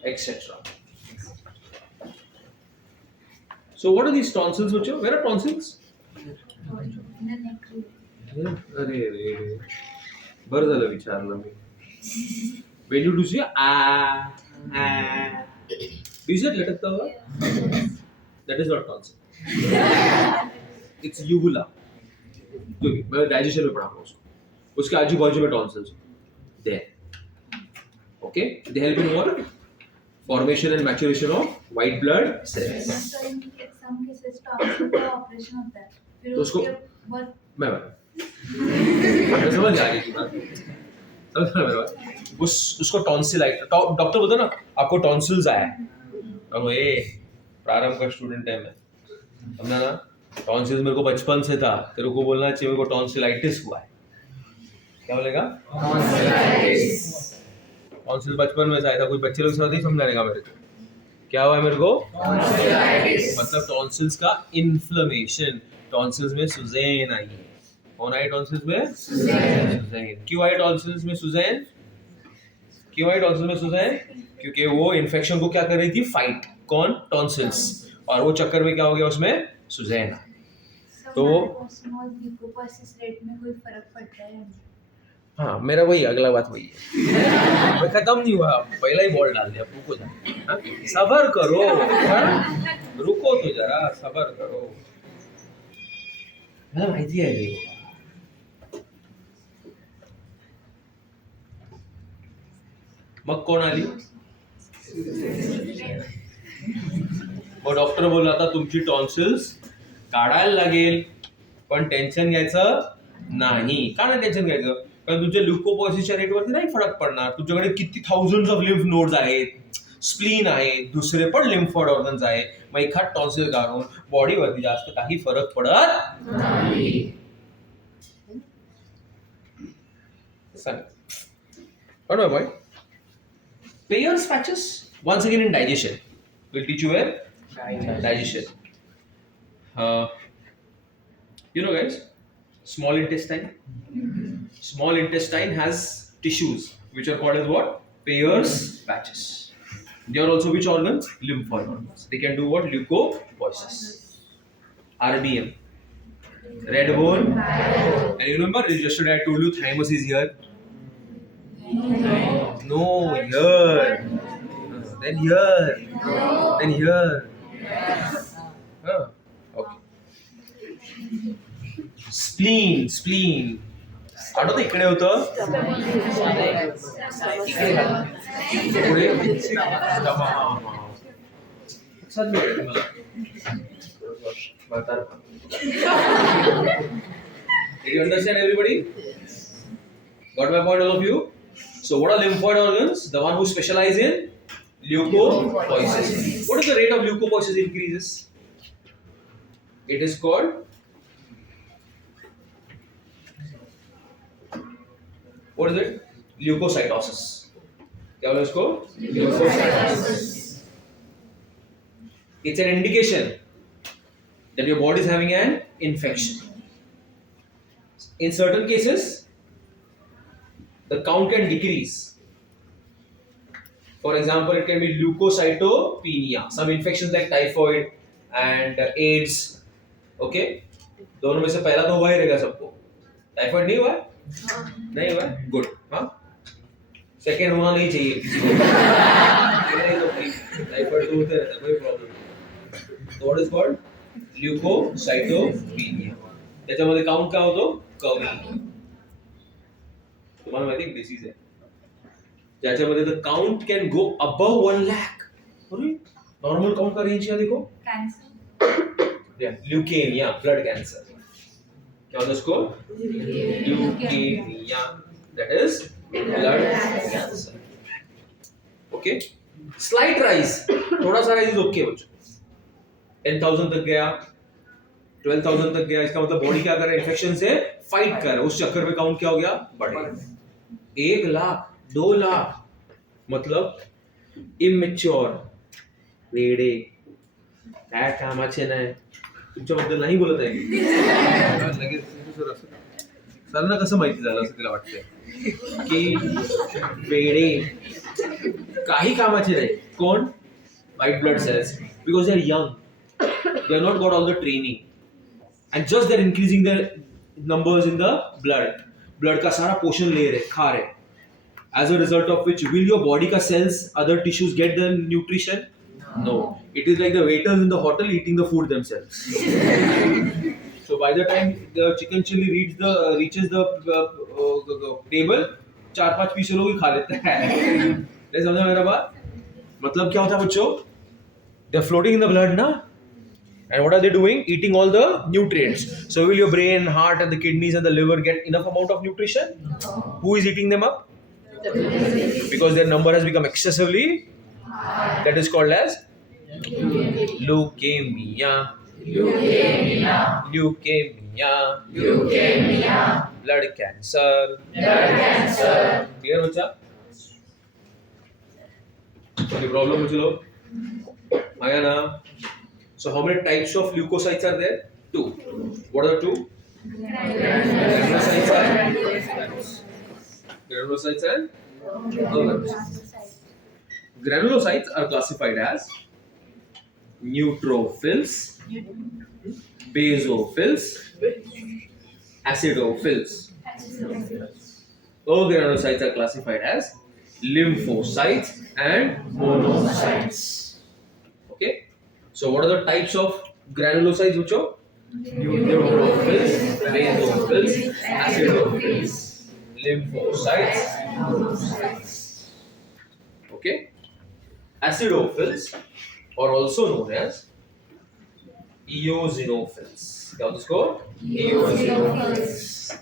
Etc. So what are these tonsils? Where are tonsils? अरे बरं झालं विचारलं मी. When you do see do you say लटकता हुआ? That is not tonsil. It's uvula. जो भी मैं डाइजेशन में पढ़ा हूँ उसको. उसके आजू बाजू में tonsils. There. Okay. They help in what? Formation and maturation of white blood cells. So in some cases tonsils का ऑपरेशन होता है. फिर तो उसको- उसके बाद मैं समझ आ रही थी बात. समझ रहा मेरे बात. उसको टॉन्सिलाइट डॉक्टर बोलता ना आपको टॉन्सिल्स आया है. अब ये प्रारंभ का स्टूडेंट है मैं. समझा ना. टॉन्सिल्स मेरे को बचपन से था. तेरे को बोलना चाहिए मेरे को टॉन्सिलाइटिस हुआ है. क्या बोलेगा? टॉन्सिल बचपन में आया था. कोई बच्चे लोग साथ ही समझाएगा मेरे को. क्या हुआ है मेरे को? मतलब टॉन्सिल्स का इन्फ्लेमेशन. टॉन्सिल्स में सुजैन आई है. कौन आई टॉन्सिल्स में? सुजैन. क्यों आई टॉन्सिल्स में सुजैन? क्योंकि वो इन्फेक्शन को क्या कर रही थी? फाइट. कौन? टॉन्सिल्स. और वो चक्कर में क्या हो गया उसमें? सुजैन. तो ल्यूकोपोइसिस रेट में कोई फर्क पड़ता है? हाँ मेरा वही अगला बात वही है. मैं खत्म नहीं हुआ. पहला ही बॉल डाल दिया. रुको जा. सबर करो. रुको तो जरा. सबर करो. मला माहिती आहे रे. मग कोण आली? मग डॉक्टर बोलला आता तुमची टॉन्सिल्स काढायला लागेल. पण टेन्शन घ्यायचं नाही. का नाही टेन्शन घ्यायचं? कारण तुमच्या ल्युकोपोसिसच्या रेटवरती नाही फरक पडणार. तुमच्याकडे किती थाउजंड्स ऑफ लिम्फ नोड्स आहेत. स्प्लीन आहे. दुसरे पण लिम्फॉइड ऑर्गन्स आहे. मग एखाद टॉन्सिल काढून बॉडीवरती जास्त काही फरक पडत नाही. What about boy? Peyer's patches once again in digestion. We'll teach you where digestion. You know, guys, small intestine. Small intestine has tissues which are called as what? Peyer's patches. They are also which organs? Lymphoid organs. They can do what? Leukopoiesis. RBM. Red bone. And you remember yesterday I told you thymus is here. No, here. Then here. Then here. Okay. Spleen. आठवतं इकडे होतं. पुढे लक्षात मिळेल तुम्हाला. Did you understand, everybody? Got my point, all of you? So what are lymphoid organs? The one who specialize in leukopoiesis. What is the rate of leukopoiesis increases? It is called, what is it? Leukocytosis. क्या बोला उसको? Leukocytosis. It's an indication that your body is having an infection. In certain cases, the count can decrease. For example, it can be leukocytopenia. Some infections like typhoid and AIDS. Okay? दोनों में से पहला तो हुआ ही रहेगा सबको. Typhoid नहीं हुआ? नहीं हुआ? Good. हाँ? सेकेंड होना नहीं चाहिए किसी को. टाइफाइड तो होते रहता है, कोई प्रॉब्लम नहीं. So what is called? Leukocytopenia. त्याच्यामध्ये काउंट काय होतो? कमी. तुम्हाला माहिती आहे डिसीज आहे ज्याच्यामध्ये the count can go above 1 lakh. अरे नॉर्मल काउंट का रेंज क्या देखो? कैंसर. Leukaemia, blood cancer. क्या होता है उसको? Leukaemia, that is blood cancer. Okay, slight rise, थोड़ा सा राइज ओके बच्चों. 10,000 तक गया, 12,000 तक गया, इसका मतलब बॉडी क्या कर रहा है? इन्फेक्शन से फाइट कर रहा है. उस चक्कर में काउंट क्या हो गया? बढ़ गया. 1 लाख, 2 लाख, मतलब इमॅच्युअर वेडे काय कामाचे नाही. तुमच्याबद्दल नाही बोलत आहे की लगेच सरांना कसं माहिती झालं असं तिला वाटतंय की वेडे काही कामाचे नाही. कोण? White blood cells. Because they are young, they are not got all the training and just they're increasing their numbers in the blood का सारा पोषण ले रहे, खा रहे. As a result of which, will your body का cells, other tissues get the nutrition? No. It is like the waiters in the hotel eating the food themselves. So by the time the chicken chili reaches the table, 4-5 piece लोग ही खा लेते हैं. ये समझा मेरा बात? मतलब क्या होता है बच्चों? They are floating in the blood ना. And what are they doing? Eating all the nutrients. So will your brain, heart and the kidneys and the liver get enough amount of nutrition? Who is eating them up? Because their number has become excessively. That is called as leukemia. Blood cancer. Clear बच्चा? कोई problem मुझे लोग आया ना? So how many types of leukocytes are there? 2. What are the 2? Granulocytes and granulocytes are classified as neutrophils, basophils, acidophils. All granulocytes are classified as lymphocytes and monocytes. Okay. So what are the types of granulocytes which are? Neutrophils, basophils, acidophils, lymphocytes. Okay? Acidophils are also known as eosinophils. What is called? Eosinophils.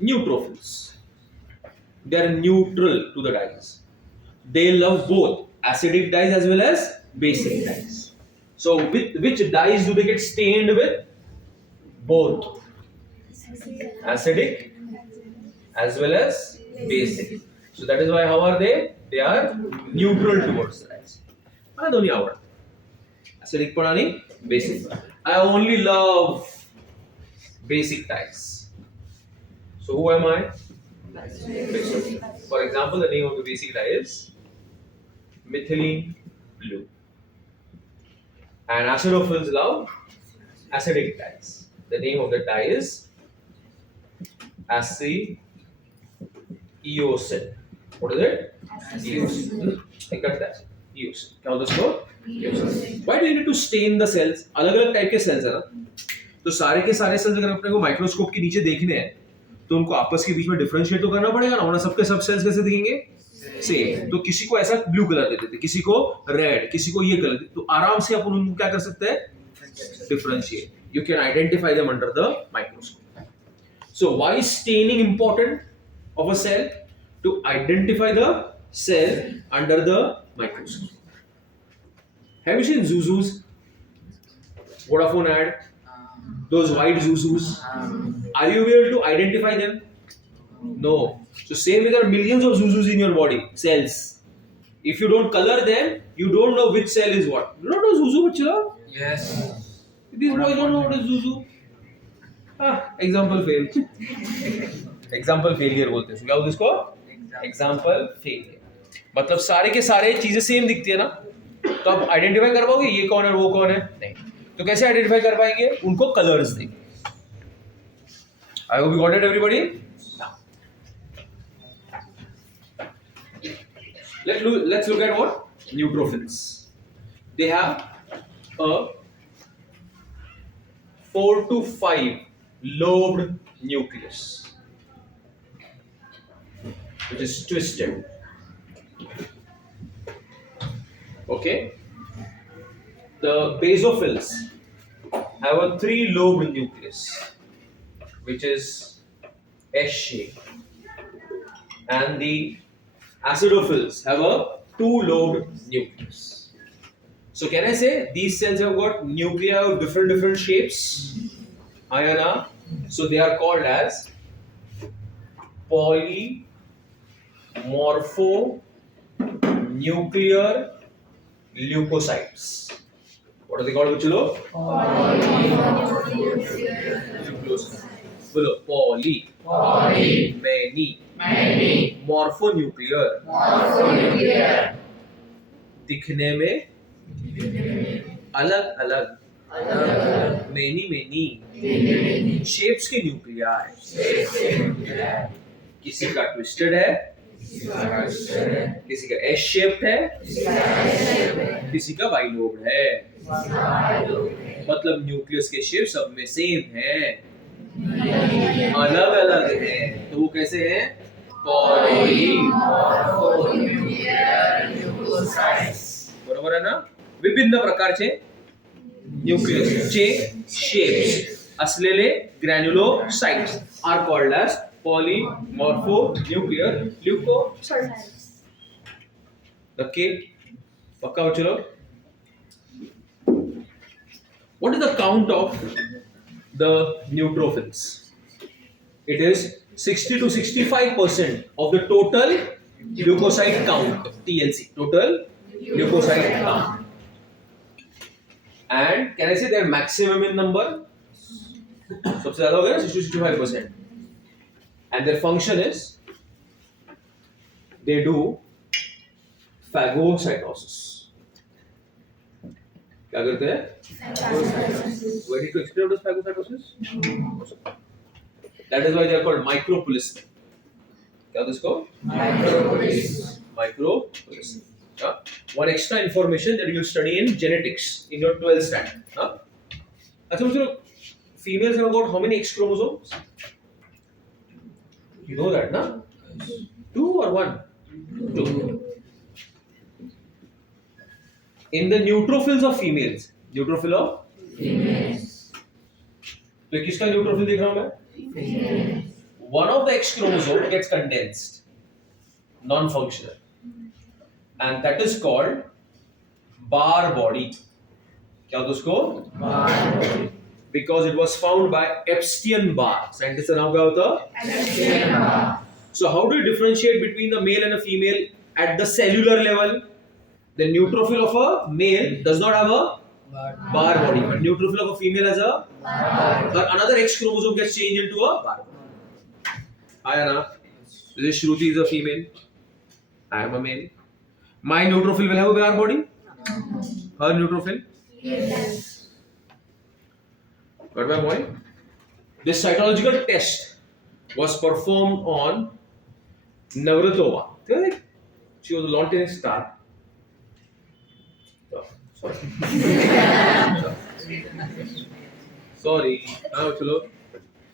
Neutrophils. They are neutral to the dyes. They love both acidic dyes as well as basic dyes. So with which dyes do they get stained with? Both. Acidic as well as basic. So that is why how are they? They are neutral towards the dyes. मला दोन्ही आवडतात. Acidic पण आणि basic. I only love basic dyes. So who am I? Basic. For example, the name of the basic dye is methylene blue. And acidophils love acidic dyes. The name of the dye is eosin. What is it? Eosin. I cut that. Eosin. क्या होता है इसको? Eosin. Why do you need to stain the cells? अलग-अलग type के cells है ना. तो सारे के सारे cells अगर अपने को माइक्रोस्कोप के नीचे देखने हैं, तो उनको आपस के बीच में डिफरेंशिएट तो करना पड़ेगा ना. वरना सबके सब cells कैसे दिखेंगे? सेम. तो किसी को ऐसा ब्लू कलर देते थे, किसी को रेड, किसी को ये कलर. तो आराम से अपन उनको क्या कर सकते हैं? Differentiate. You can identify them under the microscope. So why is staining important of a cell? To identify the cell under the microscope. Have you seen Zuzus? Vodafone ad? Those white Zuzus? Are you able to identify them? No. So same way there are millions of Zuzus in your body, cells. If you don't color them, you don't know which cell is what. You don't know Zuzu, bachcha? Yes. These boys don't know what is Zuzu. Example fail. Example failure बोलते हैं. क्या बोलते हैं इसको? Example failure. मतलब सारे के सारे चीजें सेम दिखती है ना, तो आप आइडेंटिफाई कर पाओगे ये कौन है वो कौन है? नहीं. तो कैसे आइडेंटिफाई कर पाएंगे? उनको कलर्स देंगे. I hope you got it, everybody. Now, let's look at what neutrophils. They have a 4 to 5 lobed nucleus, which is twisted. Okay. The basophils have a 3 lobed nucleus, which is S-shaped, and the acidophils have a 2 lobed nucleus. So can I say these cells have got nuclei of different shapes? Ayana. So they are called as polymorphonuclear leukocytes. What are they called, Buchulo? Boलो, poly, many, morphonuclear, दिखने में अलग अलग, many shapes के nuclei. किसी का twisted है, किसी का एस शेप्ड है, किसी का बाइलोब्ड है. मतलब न्यूक्लियस के शेप सब में सेम है, अलग अलग है. तो वो कैसे हैं? बरोबर है ना? विभिन्न प्रकारचे न्यूक्लियसचे शेप्स असलेले granulocytes are called as polymorphonuclear leukocytes. Okay, पक्का हो चलो. What is the count of the neutrophils? It is 60 to 65% of the total leukocyte count, TLC, total leukocyte count. And can I say their maximum in number? सबसे ज़्यादा हो गया 60 to 65%. And their function is they do phagocytosis. क्या करते हैं? Ready to explain what is phagocytosis? That is why they are called micropolis. क्या होता है इसको? Micropolis. One extra information that you will study in genetics in your 12th standard. अच्छा मुझे females have about how many X chromosomes? You know that, na? 2 or 1? 2. In the neutrophils of females, neutrophil of females. तो किसका neutrophil देख रहा हूँ मैं? One of the X chromosome gets condensed, non-functional, and that is called bar body. क्या होता है उसको? Bar body. Because it was found by Epstein-Barr. Scientists का नाम क्या होता है? Epstein-Barr. So how do you differentiate between the male and a female at the cellular level? The neutrophil of a male does not have a bar body, but neutrophil of a female has a bar. Or another X chromosome gets changed into a bar body. Ayana, this Shruti is a female. I am a male. My neutrophil will have a bar body? Her neutrophil? Yes. Got my point? This cytological test was performed on Navratova. She was a lawn tennis star. Sorry. Sorry. Chalo.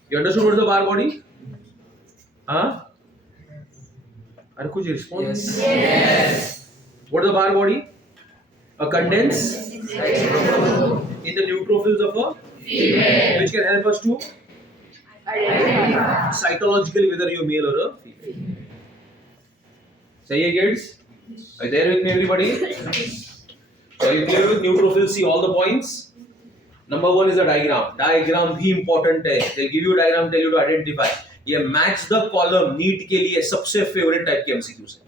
You understood what is the bar body? Huh? Could you respond? Yes. What is the bar body? A condensed in the neutrophils of a female, which can help us to Identify. Cytologically, whether you're male or a female. Say it, kids. Are you there with me, everybody? So are you clear with neutrophils? See all the points. Number one is a diagram. Diagram भी important है. They'll give you a diagram, tell you to identify. ये match the column NEET के लिए सबसे favorite type के MCQs है.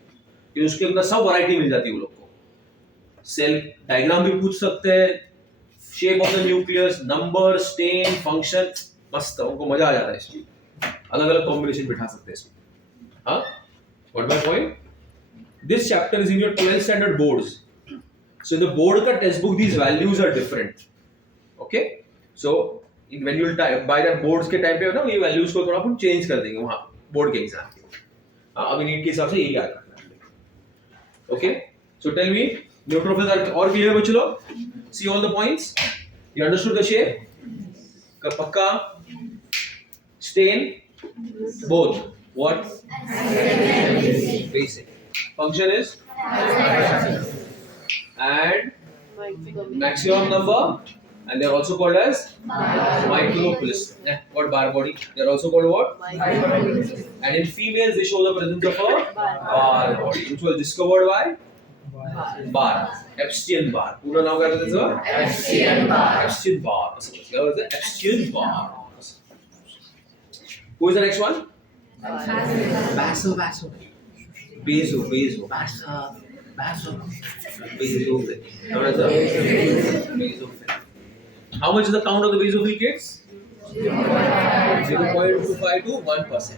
कि उसके अंदर सब variety मिल जाती है वो लोग को. Cell diagram भी पूछ सकते हैं. Shape of the nucleus, number, stain, function. मस्त है. उनको मजा आ जाता है इसमें. अलग-अलग combination बिठा सकते हैं इसमें. हाँ? What my point? This chapter is in your 12th standard boards. So in the board ka textbook, these values are different. Okay? So when you buy that boards के time पे ना ये values को थोड़ा अपन change कर देंगे वहाँ board के exam के. अभी नीट के हिसाब से यही आ रहा है. Okay? So tell me, neutrophils are और clear बच्चों लोग? See all the points? You understood the shape? पक्का? Stain? Both. What? Basic. Function is? And maximum number, and they are also called as microplastic. What bar body? They are also called what? And in females, they show the presence of a bar body, which was discovered by bar, Epstein bar. पूरा नाम क्या था इसका? Epstein bar. Epstein bar. क्या होता है? Epstein bar. Who is the next one? Baso. Basophil. How much is the count of the basophil kids? 0.25 to 1%.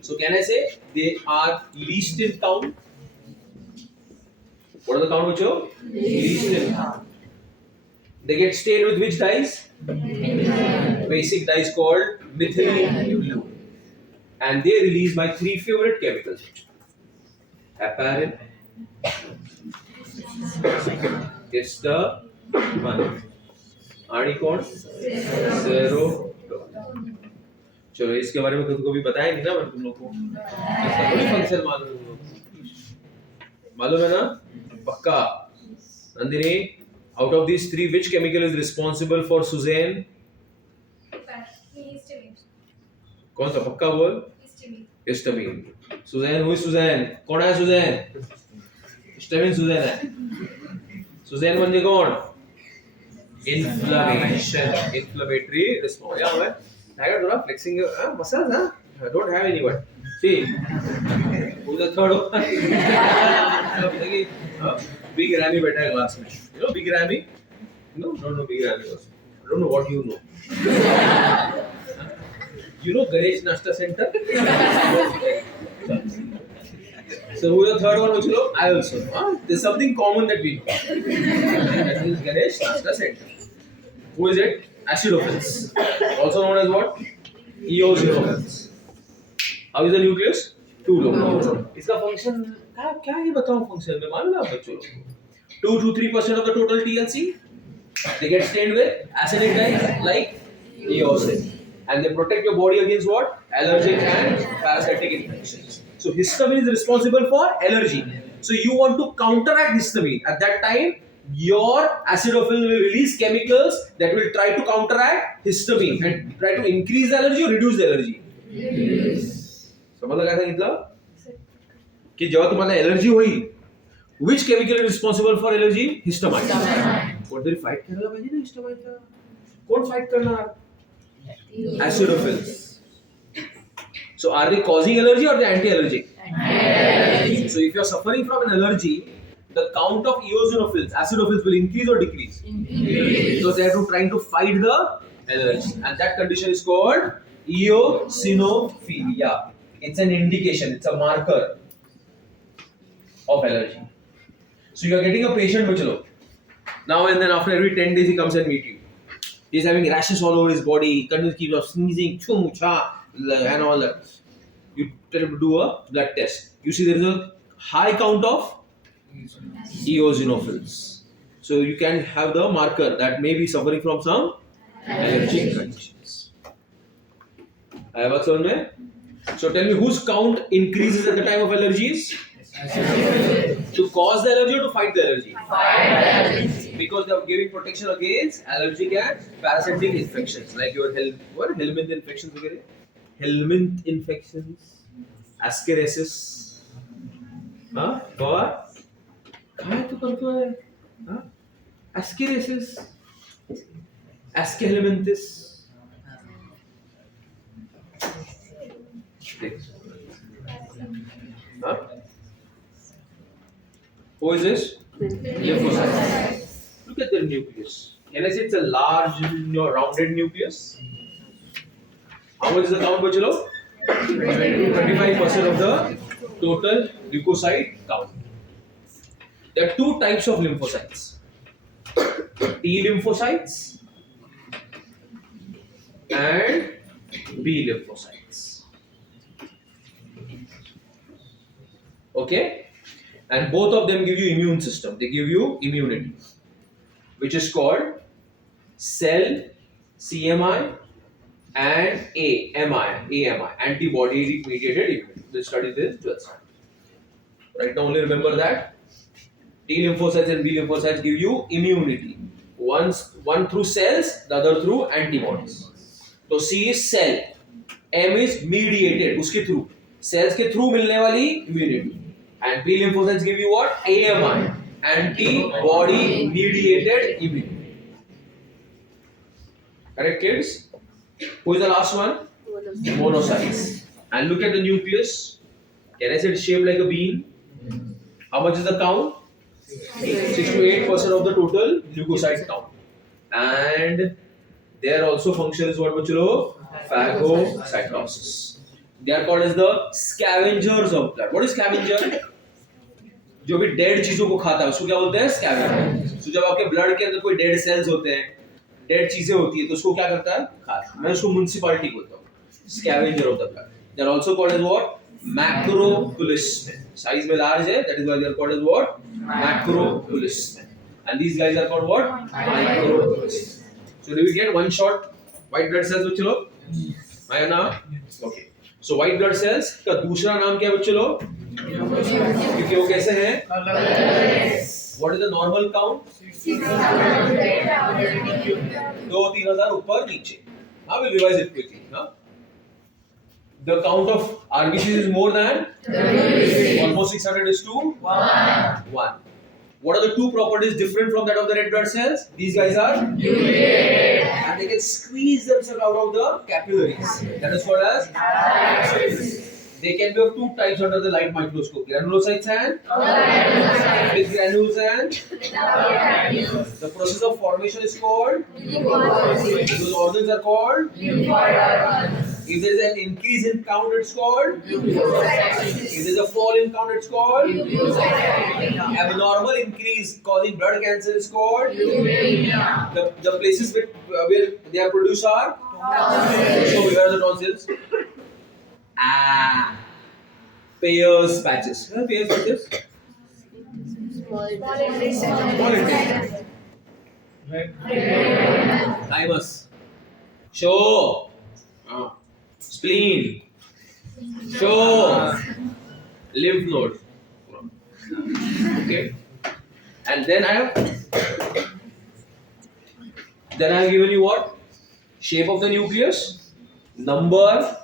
So can I say they are least in count? What are the count, Mucho? Least in count. They get stained with which dyes? Basic dyes called methylene blue. And they are released by three favorite chemicals. Heparin, histamine, आणि कौन? Serotonin. चलो इसके बारे में खुद को भी बताया नहीं ना मैंने तुम लोग को. इसका कोई फंक्शन मालूम है तुम लोग? मालूम है ना? पक्का. Nandini, out of these three, which chemical is responsible for Suzanne? Histamine. कौन सा? पक्का बोल. Histamine. Suzanne, who is Suzanne? कौन है Suzanne? Histamine Suzanne है. Suzanne म्हणजे कौन? Inflammation, inflammatory response. Yeah, man. I got थोड़ा flexing muscles, huh? I don't have anyone. See, who's the third one? Big Ramy बैठा है class में. You know Big Ramy? No, don't know Big Ramy also. I don't know what you know. You know Ganesh Nashta Center? So who is the third one, Uchlo? I also know. There's something common that we know. That is Ganesh Nashta Center. Who is it? Acidophils. Also known as what? Eosinophils. How is the nucleus? Two lobes. इसका function क्या ये बताऊं function में मालूम है आप बच्चों लोग? 2 to 3% of the total TLC. They get stained with acidic dyes like eosin. And they protect your body against what? Allergic and parasitic infections. So histamine is responsible for allergy. So you want to counteract histamine. At that time, your acidophil will release chemicals that will try to counteract histamine and try to increase the allergy or reduce the allergy. समझला काय सांगितलं? कि जेव्हा तुम्हाला allergy होईल, which chemical is responsible for allergy? Histamine. कोणतरी fight करायला पाहिजे ना हिस्टामाइनचा. कोण फाइट करणार? Acidophils. So are they causing allergy or they anti-allergic? Anti-allergic. So if you are suffering from an allergy, the count of eosinophils, acidophils will increase or decrease? Increase. Because they are trying to fight the allergy. And that condition is called eosinophilia. It's an indication, it's a marker of allergy. So you are getting a patient, Bachalo. Now and then after every 10 days he comes and meet you. He's having rashes all over his body, he continues keeps on sneezing, chum, cha, and all that. You tell him to do a blood test. You see there is a high count of eosinophils. So you can have the marker that may be suffering from some allergic conditions. I have a son. So tell me, whose count increases at the time of allergies? To cause the allergy or to fight the allergy? Because they are giving protection against allergic and parasitic infections like your helminth infections. helminth infections, ascariasis. हाँ और कहाँ है तो करते हैं हाँ ascariasis, aschelminthis. Huh? Who is this? Lymphocytes. Look at their nucleus. Can I say it's a large, rounded nucleus? How much is the count, bachalo? 25% of the total leukocyte count. There are two types of lymphocytes: T lymphocytes and B lymphocytes. Okay, and both of them give you immune system. They give you immunity, which is called cell CMI and AMI, antibody mediated immunity. We'll study this 12th standard. Right now, only remember that T lymphocytes and B lymphocytes give you immunity. One through cells, the other through antibodies. So C is cell, M is mediated, उसके through. Cells के through मिलने वाली immunity. And B lymphocytes give you what? AMI, antibody mediated immunity. Correct, kids? Who is the last one? Monocytes. And look at the nucleus. Can I say it's shaped like a bean? How much is the count? 6 to 8% of the total leukocyte count. And their also function is what, bachalo? Phagocytosis. They are called as the scavengers of blood. What is scavenger? जो भी dead चीजों को खाता है उसको क्या बोलते हैं? स्कैवेंजर. So जब आपके ब्लड के अंदर कोई डेड सेल्स होते हैं, डेड चीजें होती है, तो उसको क्या करता है? खाता है. मैं उसको म्युनिसिपैलिटी बोलता हूँ. Scavenger of the blood. They are also called as what? Macropolismen. Size में large है, that is why they are called as what? Macropolismen. And these guys are called what? Micropolismen. So do we get one shot white blood cells बच्चों? आया ना? Okay. So white blood cells का दूसरा नाम क्या है बच्चों? क्योंकि वो कैसे हैं? What is the normal count? 2-3,000 ऊपर नीचे. We'll revise it quickly. The count of RBCs is more than almost 600 is to 1. What are the two properties different from that of the red blood cells? These guys are mutated, and they can squeeze themselves out of the capillaries. That is called as capillaries. They can be of two types under the light microscope: granulocytes and with granules and the process of formation is called. Those organs are called. If there is an increase in count, it's called. If there is a fall in count, it's called. Abnormal increase causing blood cancer is called. The places where they are produced are. So where are the tonsils? Peyer's patches. Peyer's patches. Small intestine. Thymus. Show. Spleen. Show. Lymph node. Okay. And then I have given you what? Shape of the nucleus, number,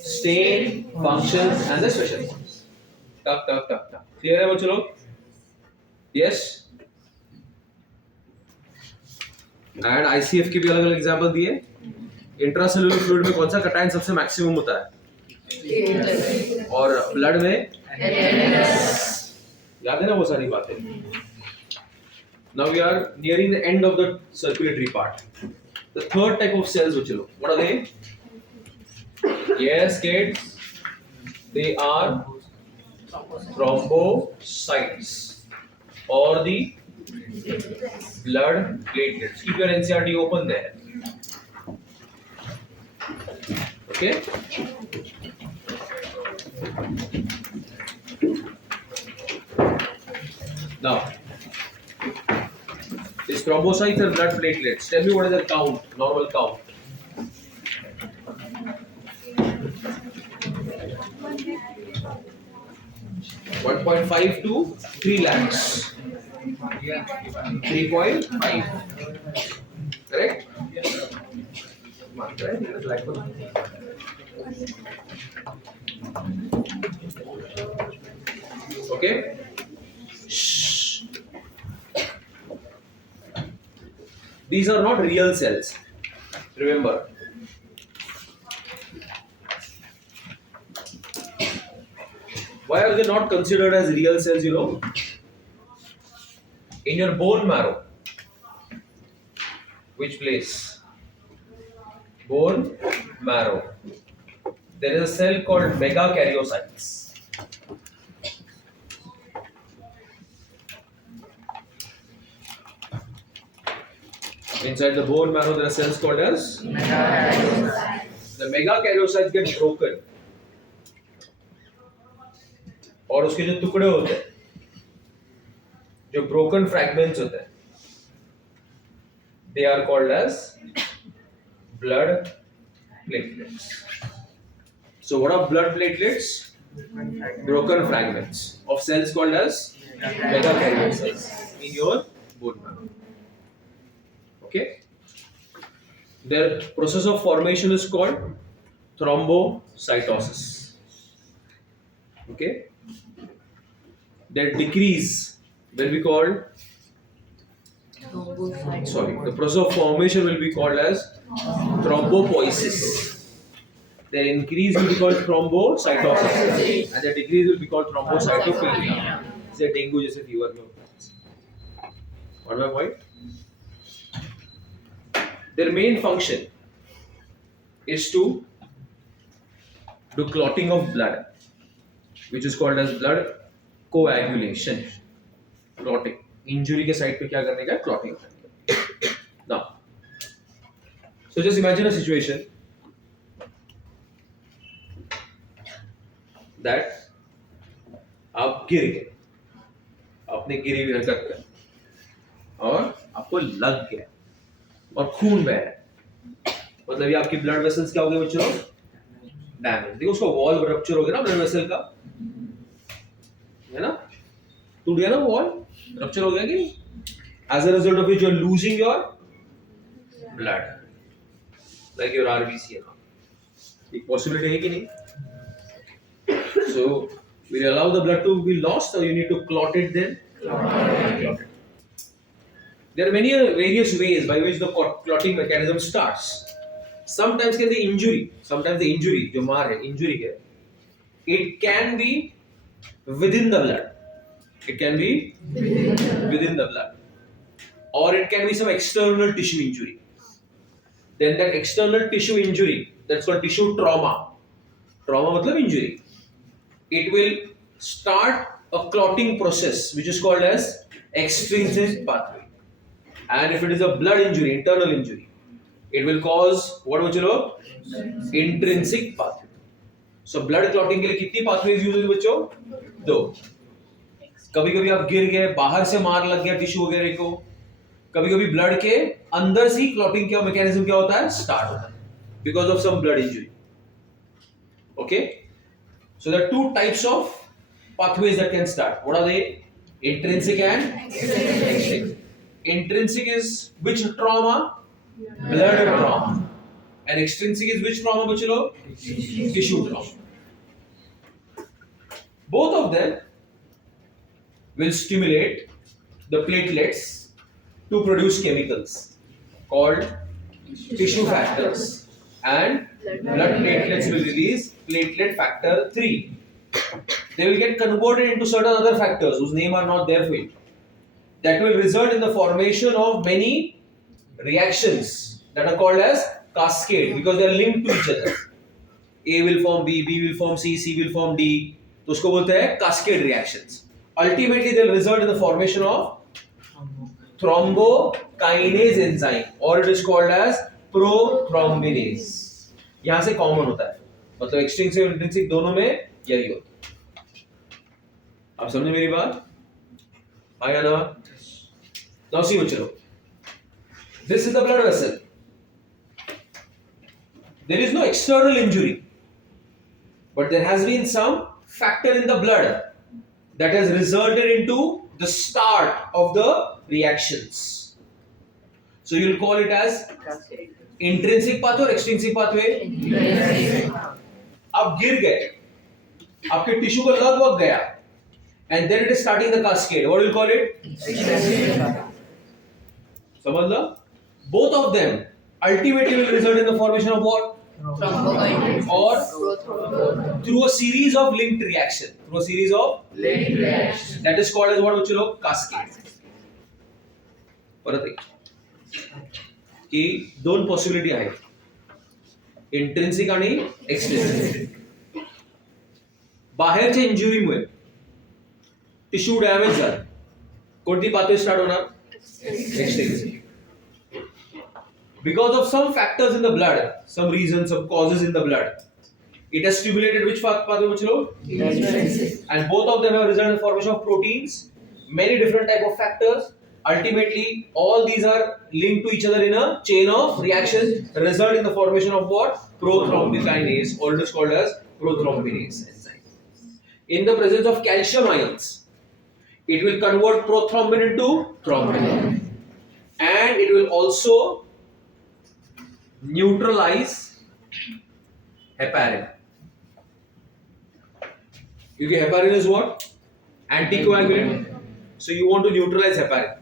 stain, functions, and the special ones. Clear है बच्चों लोग? Yes. And ICF के भी अलग अलग example दिए. Intracellular fluid में कौन सा कटायन सबसे मैक्सिमम होता है? और ब्लड में याद है ना वो सारी बातें. Now we are nearing the end of the circulatory part. The third type of cells, bachalo, what are they? Yes, kids. They are thrombocytes or the blood platelets. Keep your NCRT open there. Okay. Now, these thrombocytes and blood platelets. Tell me what is the count, normal count. $1.5 to 3 lakhs. 3.5. Correct? Okay. Shh. These are not real cells. Remember. Why are they not considered as real cells? You know, in your bone marrow, which place? Bone marrow. There is a cell called megakaryocytes. Inside the bone marrow, there are cells called as the megakaryocytes get broken. और उसके जो टुकड़े होते हैं, जो broken fragments होते हैं, they are called as blood platelets. So what are blood platelets? Broken fragments of cells called as megakaryocytes in your bone marrow. Okay. Their process of formation is called thrombocytosis. Okay. Their decrease will be called, the process of formation will be called as thrombopoiesis. Their increase will be called thrombocytosis, and their decrease will be called thrombocytopenia. जैसे dengue जैसे fever में होता है. What my point? Their main function is to do clotting of blood, which is called as blood coagulation. Clotting. Injury के site पे क्या करने का? Clotting. Now, so just imagine a situation that आप गिर गए, आपने गिरी हुई हरकत कर और आपको लग गया और खून बह रहा है, मतलब ये आपकी ब्लड वेसल्स क्या हो गए बच्चों? डैमेज. देखो उसका वॉल रप्चर हो गया ना ब्लड वेसल का, है ना, टूट गया ना वॉल, रप्चर हो गया कि नहीं? As a result of which you are losing your blood, like your RBC है ना, एक पॉसिबिलिटी है कि नहीं? So will you allow the blood to be lost or you need to clot it then? Clot it. There are many various ways by which the clotting mechanism starts. Sometimes can the injury, जो मार है, injury है, it can be within the blood. It can be within the blood. Or it can be some external tissue injury. Then that external tissue injury, that's called tissue trauma. Trauma मतलब injury. It will start a clotting process which is called as extrinsic pathway. And if it is a blood injury, internal injury, it will cause what बच्चों? Intrinsic pathway. So blood clotting के लिए कितनी pathways use होती है बच्चों? 2. कभी-कभी आप गिर गए, बाहर से मार लग गया टिश्यू वगैरह को, कभी-कभी ब्लड के अंदर से क्लॉटिंग का मैकेनिज्म क्या होता है? स्टार्ट होता है because of some blood injury. Okay? So there are 2 types of pathways that can start. What are they? Intrinsic and extrinsic. Intrinsic is which trauma? Blood trauma. And extrinsic is which trauma, bachalo? Tissue trauma. Both of them will stimulate the platelets to produce chemicals called tissue factors. And blood platelets will release platelet factor 3. They will get converted into certain other factors whose name are not there for you. That will result in the formation of many reactions that are called as cascade because they are linked to each other. A will form B, B will form C, C will form D. तो उसको बोलते हैं cascade reactions. Ultimately, they will result in the formation of thrombokinase enzyme, or it is called as prothrombinase. यहाँ से common होता है, मतलब extrinsic और इंट्रिंसिक दोनों में यही होता है. आप समझे मेरी बात? आया ना? Now see बच्चों, this is the blood vessel. There is no external injury, but there has been some factor in the blood that has resulted into the start of the reactions. So you will call it as intrinsic pathway or extrinsic pathway? आप गिर गए, आपके tissue को लगभग गया, and then it is starting the cascade. What do you call it? समझ लो? Both of them ultimately will result in the formation of what? Or through a series of linked reaction. Through a series of Linked reaction. that is called as what बच्चों लोग? Cascade. परत एक की दोन possibility आहेत, intrinsic आणि एक्सट्रिन्सिक. बाहेरच्या इंजुरीमुळे tissue damage झाला, कोणती पातळी स्टार्ट होणार? Extrinsic. Because of some factors in the blood, some reasons, some causes in the blood, it has stimulated which pathway, bachlo? Extrinsic. And both of them have resulted in the formation of proteins, many different type of factors. Ultimately, all these are linked to each other in a chain of reaction, result in the formation of what? Prothrombinase, or it is called as prothrombinase enzyme. In the presence of calcium ions, it will convert prothrombin into thrombin, and it will also neutralize heparin. Because heparin is what? Anticoagulant. So you want to neutralize heparin.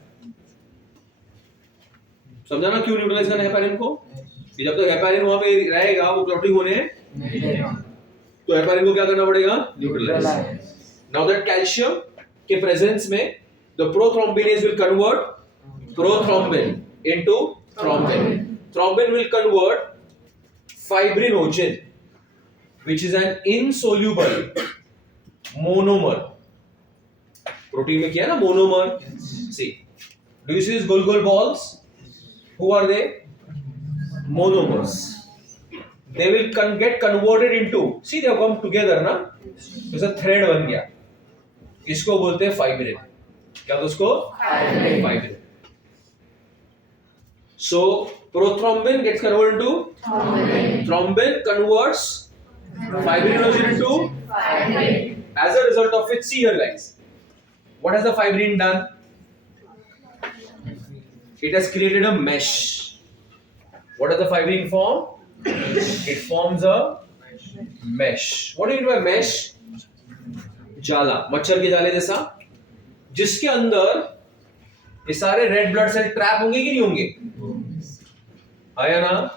समझा ना क्यों neutralise करना heparin को? कि जब तक heparin वहां पे रहेगा, वो क्लॉटिंग होने तो हेपारिन को क्या करना पड़ेगा? न्यूट्रलाइज. Now that calcium के प्रेजेंस में the prothrombinase will convert prothrombin into thrombin. Thrombin will convert fibrinogen, which is an insoluble monomer. Protein में किया ना monomer. See, do you see these gold balls? Who are they? Monomers. They will get converted into. See, they have come together, ना? जैसा thread बन गया. इसको बोलते हैं फाइब्रिन. क्या तो उसको? Fibrin. So prothrombin gets converted into thrombin converts fibrinogen into Fibrin. as a result of which, see here guys, what has the fibrin done? It has created a mesh. What does the fibrin form? It forms a mesh. What do you mean by mesh? जाला, मच्छर के जाले जैसा, जिसके अंदर ये सारे red blood cell trap होंगे कि नहीं होंगे? आया ना?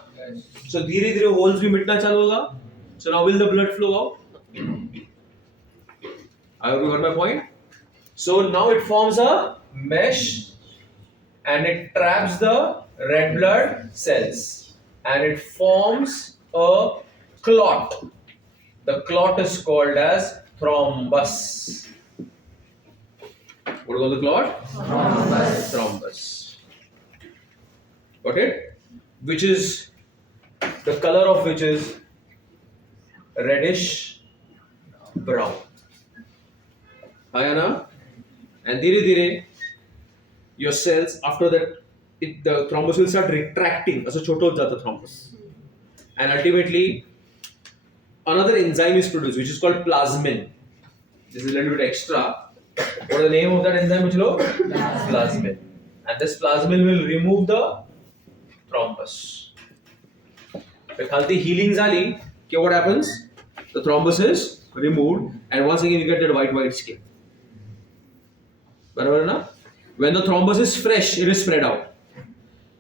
So धीरे धीरे होल्स भी मिटना चालू होगा. So now will the blood flow out? I hope you got my point. So now it forms a mesh and it traps the red blood cells and it forms a clot. The clot is called as thrombus. What do you call the clot? Thrombus. Got it? Which is the color of which is reddish brown. Ayana? And dhire dhire your cells after that the thrombus will start retracting. असं छोटा हो जाता thrombus. And ultimately another enzyme is produced which is called plasmin. This is a little bit extra. What is the name of that enzyme? Plasmin. And this plasmin will remove the thrombus. खालती healing झाली कि what happens? The thrombus is removed and once again you get that white skin. बराबर ना? When the thrombus is fresh, it is spread out.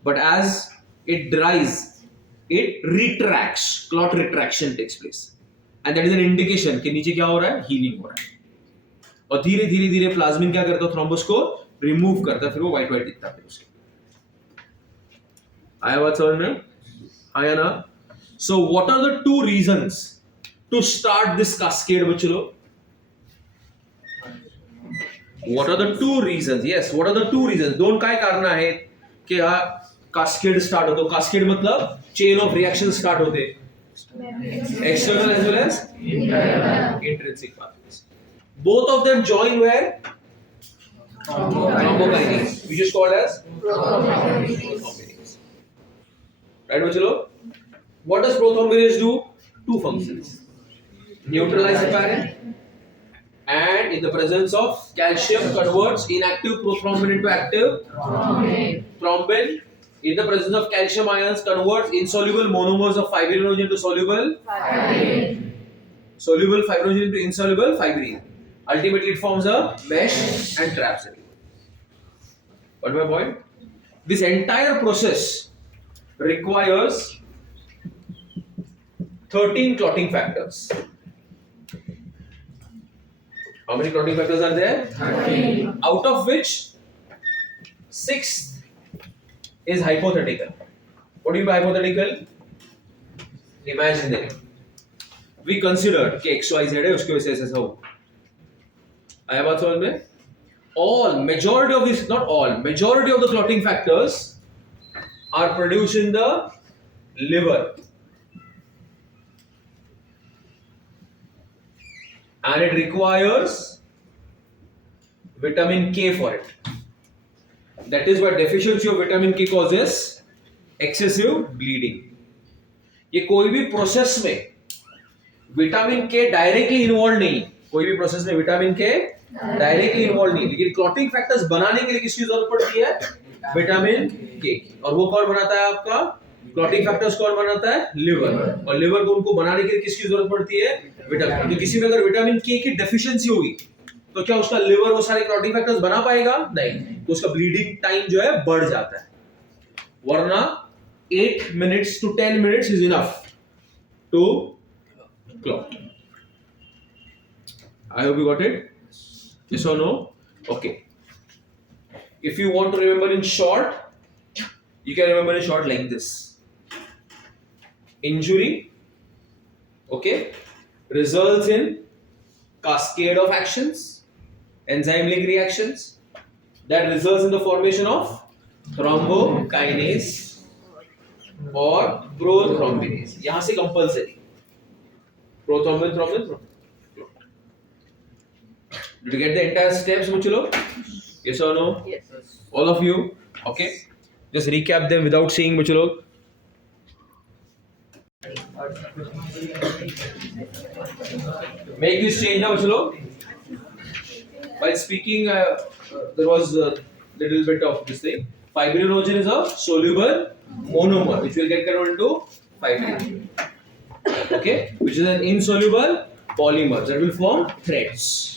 But as it dries, it retracts. Clot retraction takes place. And that is an indication कि नीचे क्या हो रहा है? Healing हो रहा है. और धीरे धीरे धीरे प्लाज्मिन क्या करता है? थ्रोम्बस को रिमूव करता है, फिर वो व्हाइट दिखता है उसके. आया बात समझ में? आया ना? So what are the two reasons to start this cascade बच्चों लोग? What are the two reasons? Yes, what are the two reasons? दोन काय कारण आहेत कि हा cascade start होतो. Cascade मतलब chain of reaction start होते. External as well as intrinsic pathways. Both of them join where? Thrombokinase, which is called as prothrombinase. Right, बच्चों लोग? What does prothrombinase do? Two functions. Neutralize heparin. And in the presence of calcium converts inactive prothrombin into active thrombin. In the presence of calcium ions converts insoluble monomers of fibrinogen into soluble. soluble fibrinogen into insoluble fibrin. Ultimately, it forms a mesh and traps it. What my point? This entire process requires 13 clotting factors. How many clotting factors are there? 13. Out of which 6th is hypothetical. What do you mean by hypothetical? Imaginary. We considered कि XYZ है उसकी वजह से ऐसा हो. आया बात समझ में? Majority of this, not all, majority of the clotting factors are produced in the liver. And it requires vitamin K for it. That is why deficiency of vitamin K causes excessive bleeding. ये कोई भी process में vitamin के directly involve नहीं, कोई भी process में vitamin के डायरेक्टली इन्वॉल्व नहीं, लेकिन क्लॉटिंग फैक्टर्स बनाने के लिए किसकी जरूरत पड़ती है? विटामिन के. और वो कौन बनाता है आपका? क्लॉटिंग फैक्टर्स कौन बनाता है? लिवर. और लिवर को उनको बनाने के लिए किसकी जरूरत पड़ती है? विटामिन. तो किसी में अगर विटामिन के की डेफिशिएंसी होगी तो क्या उसका लिवर वो सारे क्लॉटिंग फैक्टर्स बना पाएगा? नहीं. तो उसका ब्लीडिंग टाइम जो है बढ़ जाता है. वरना 8 minutes to 10 minutes is enough to clot. I hope you got it. Yes or no? Okay. If you want to remember in short, you can remember in short like this. Injury, okay, results in cascade of actions, enzyme link reactions that results in the formation of thrombokinase और prothrombinase. यहां से compulsory prothrombin, thrombin. Did you get the entire steps, Muchulo? Yes or no? Yes. All of you? Okay. Just recap them without seeing, Muchulo. Make this change now, Muchulo. While speaking, there was a little bit of this thing. Fibrinogen is a soluble monomer which will get converted into fibrin. Okay, which is an insoluble polymer that will form threads.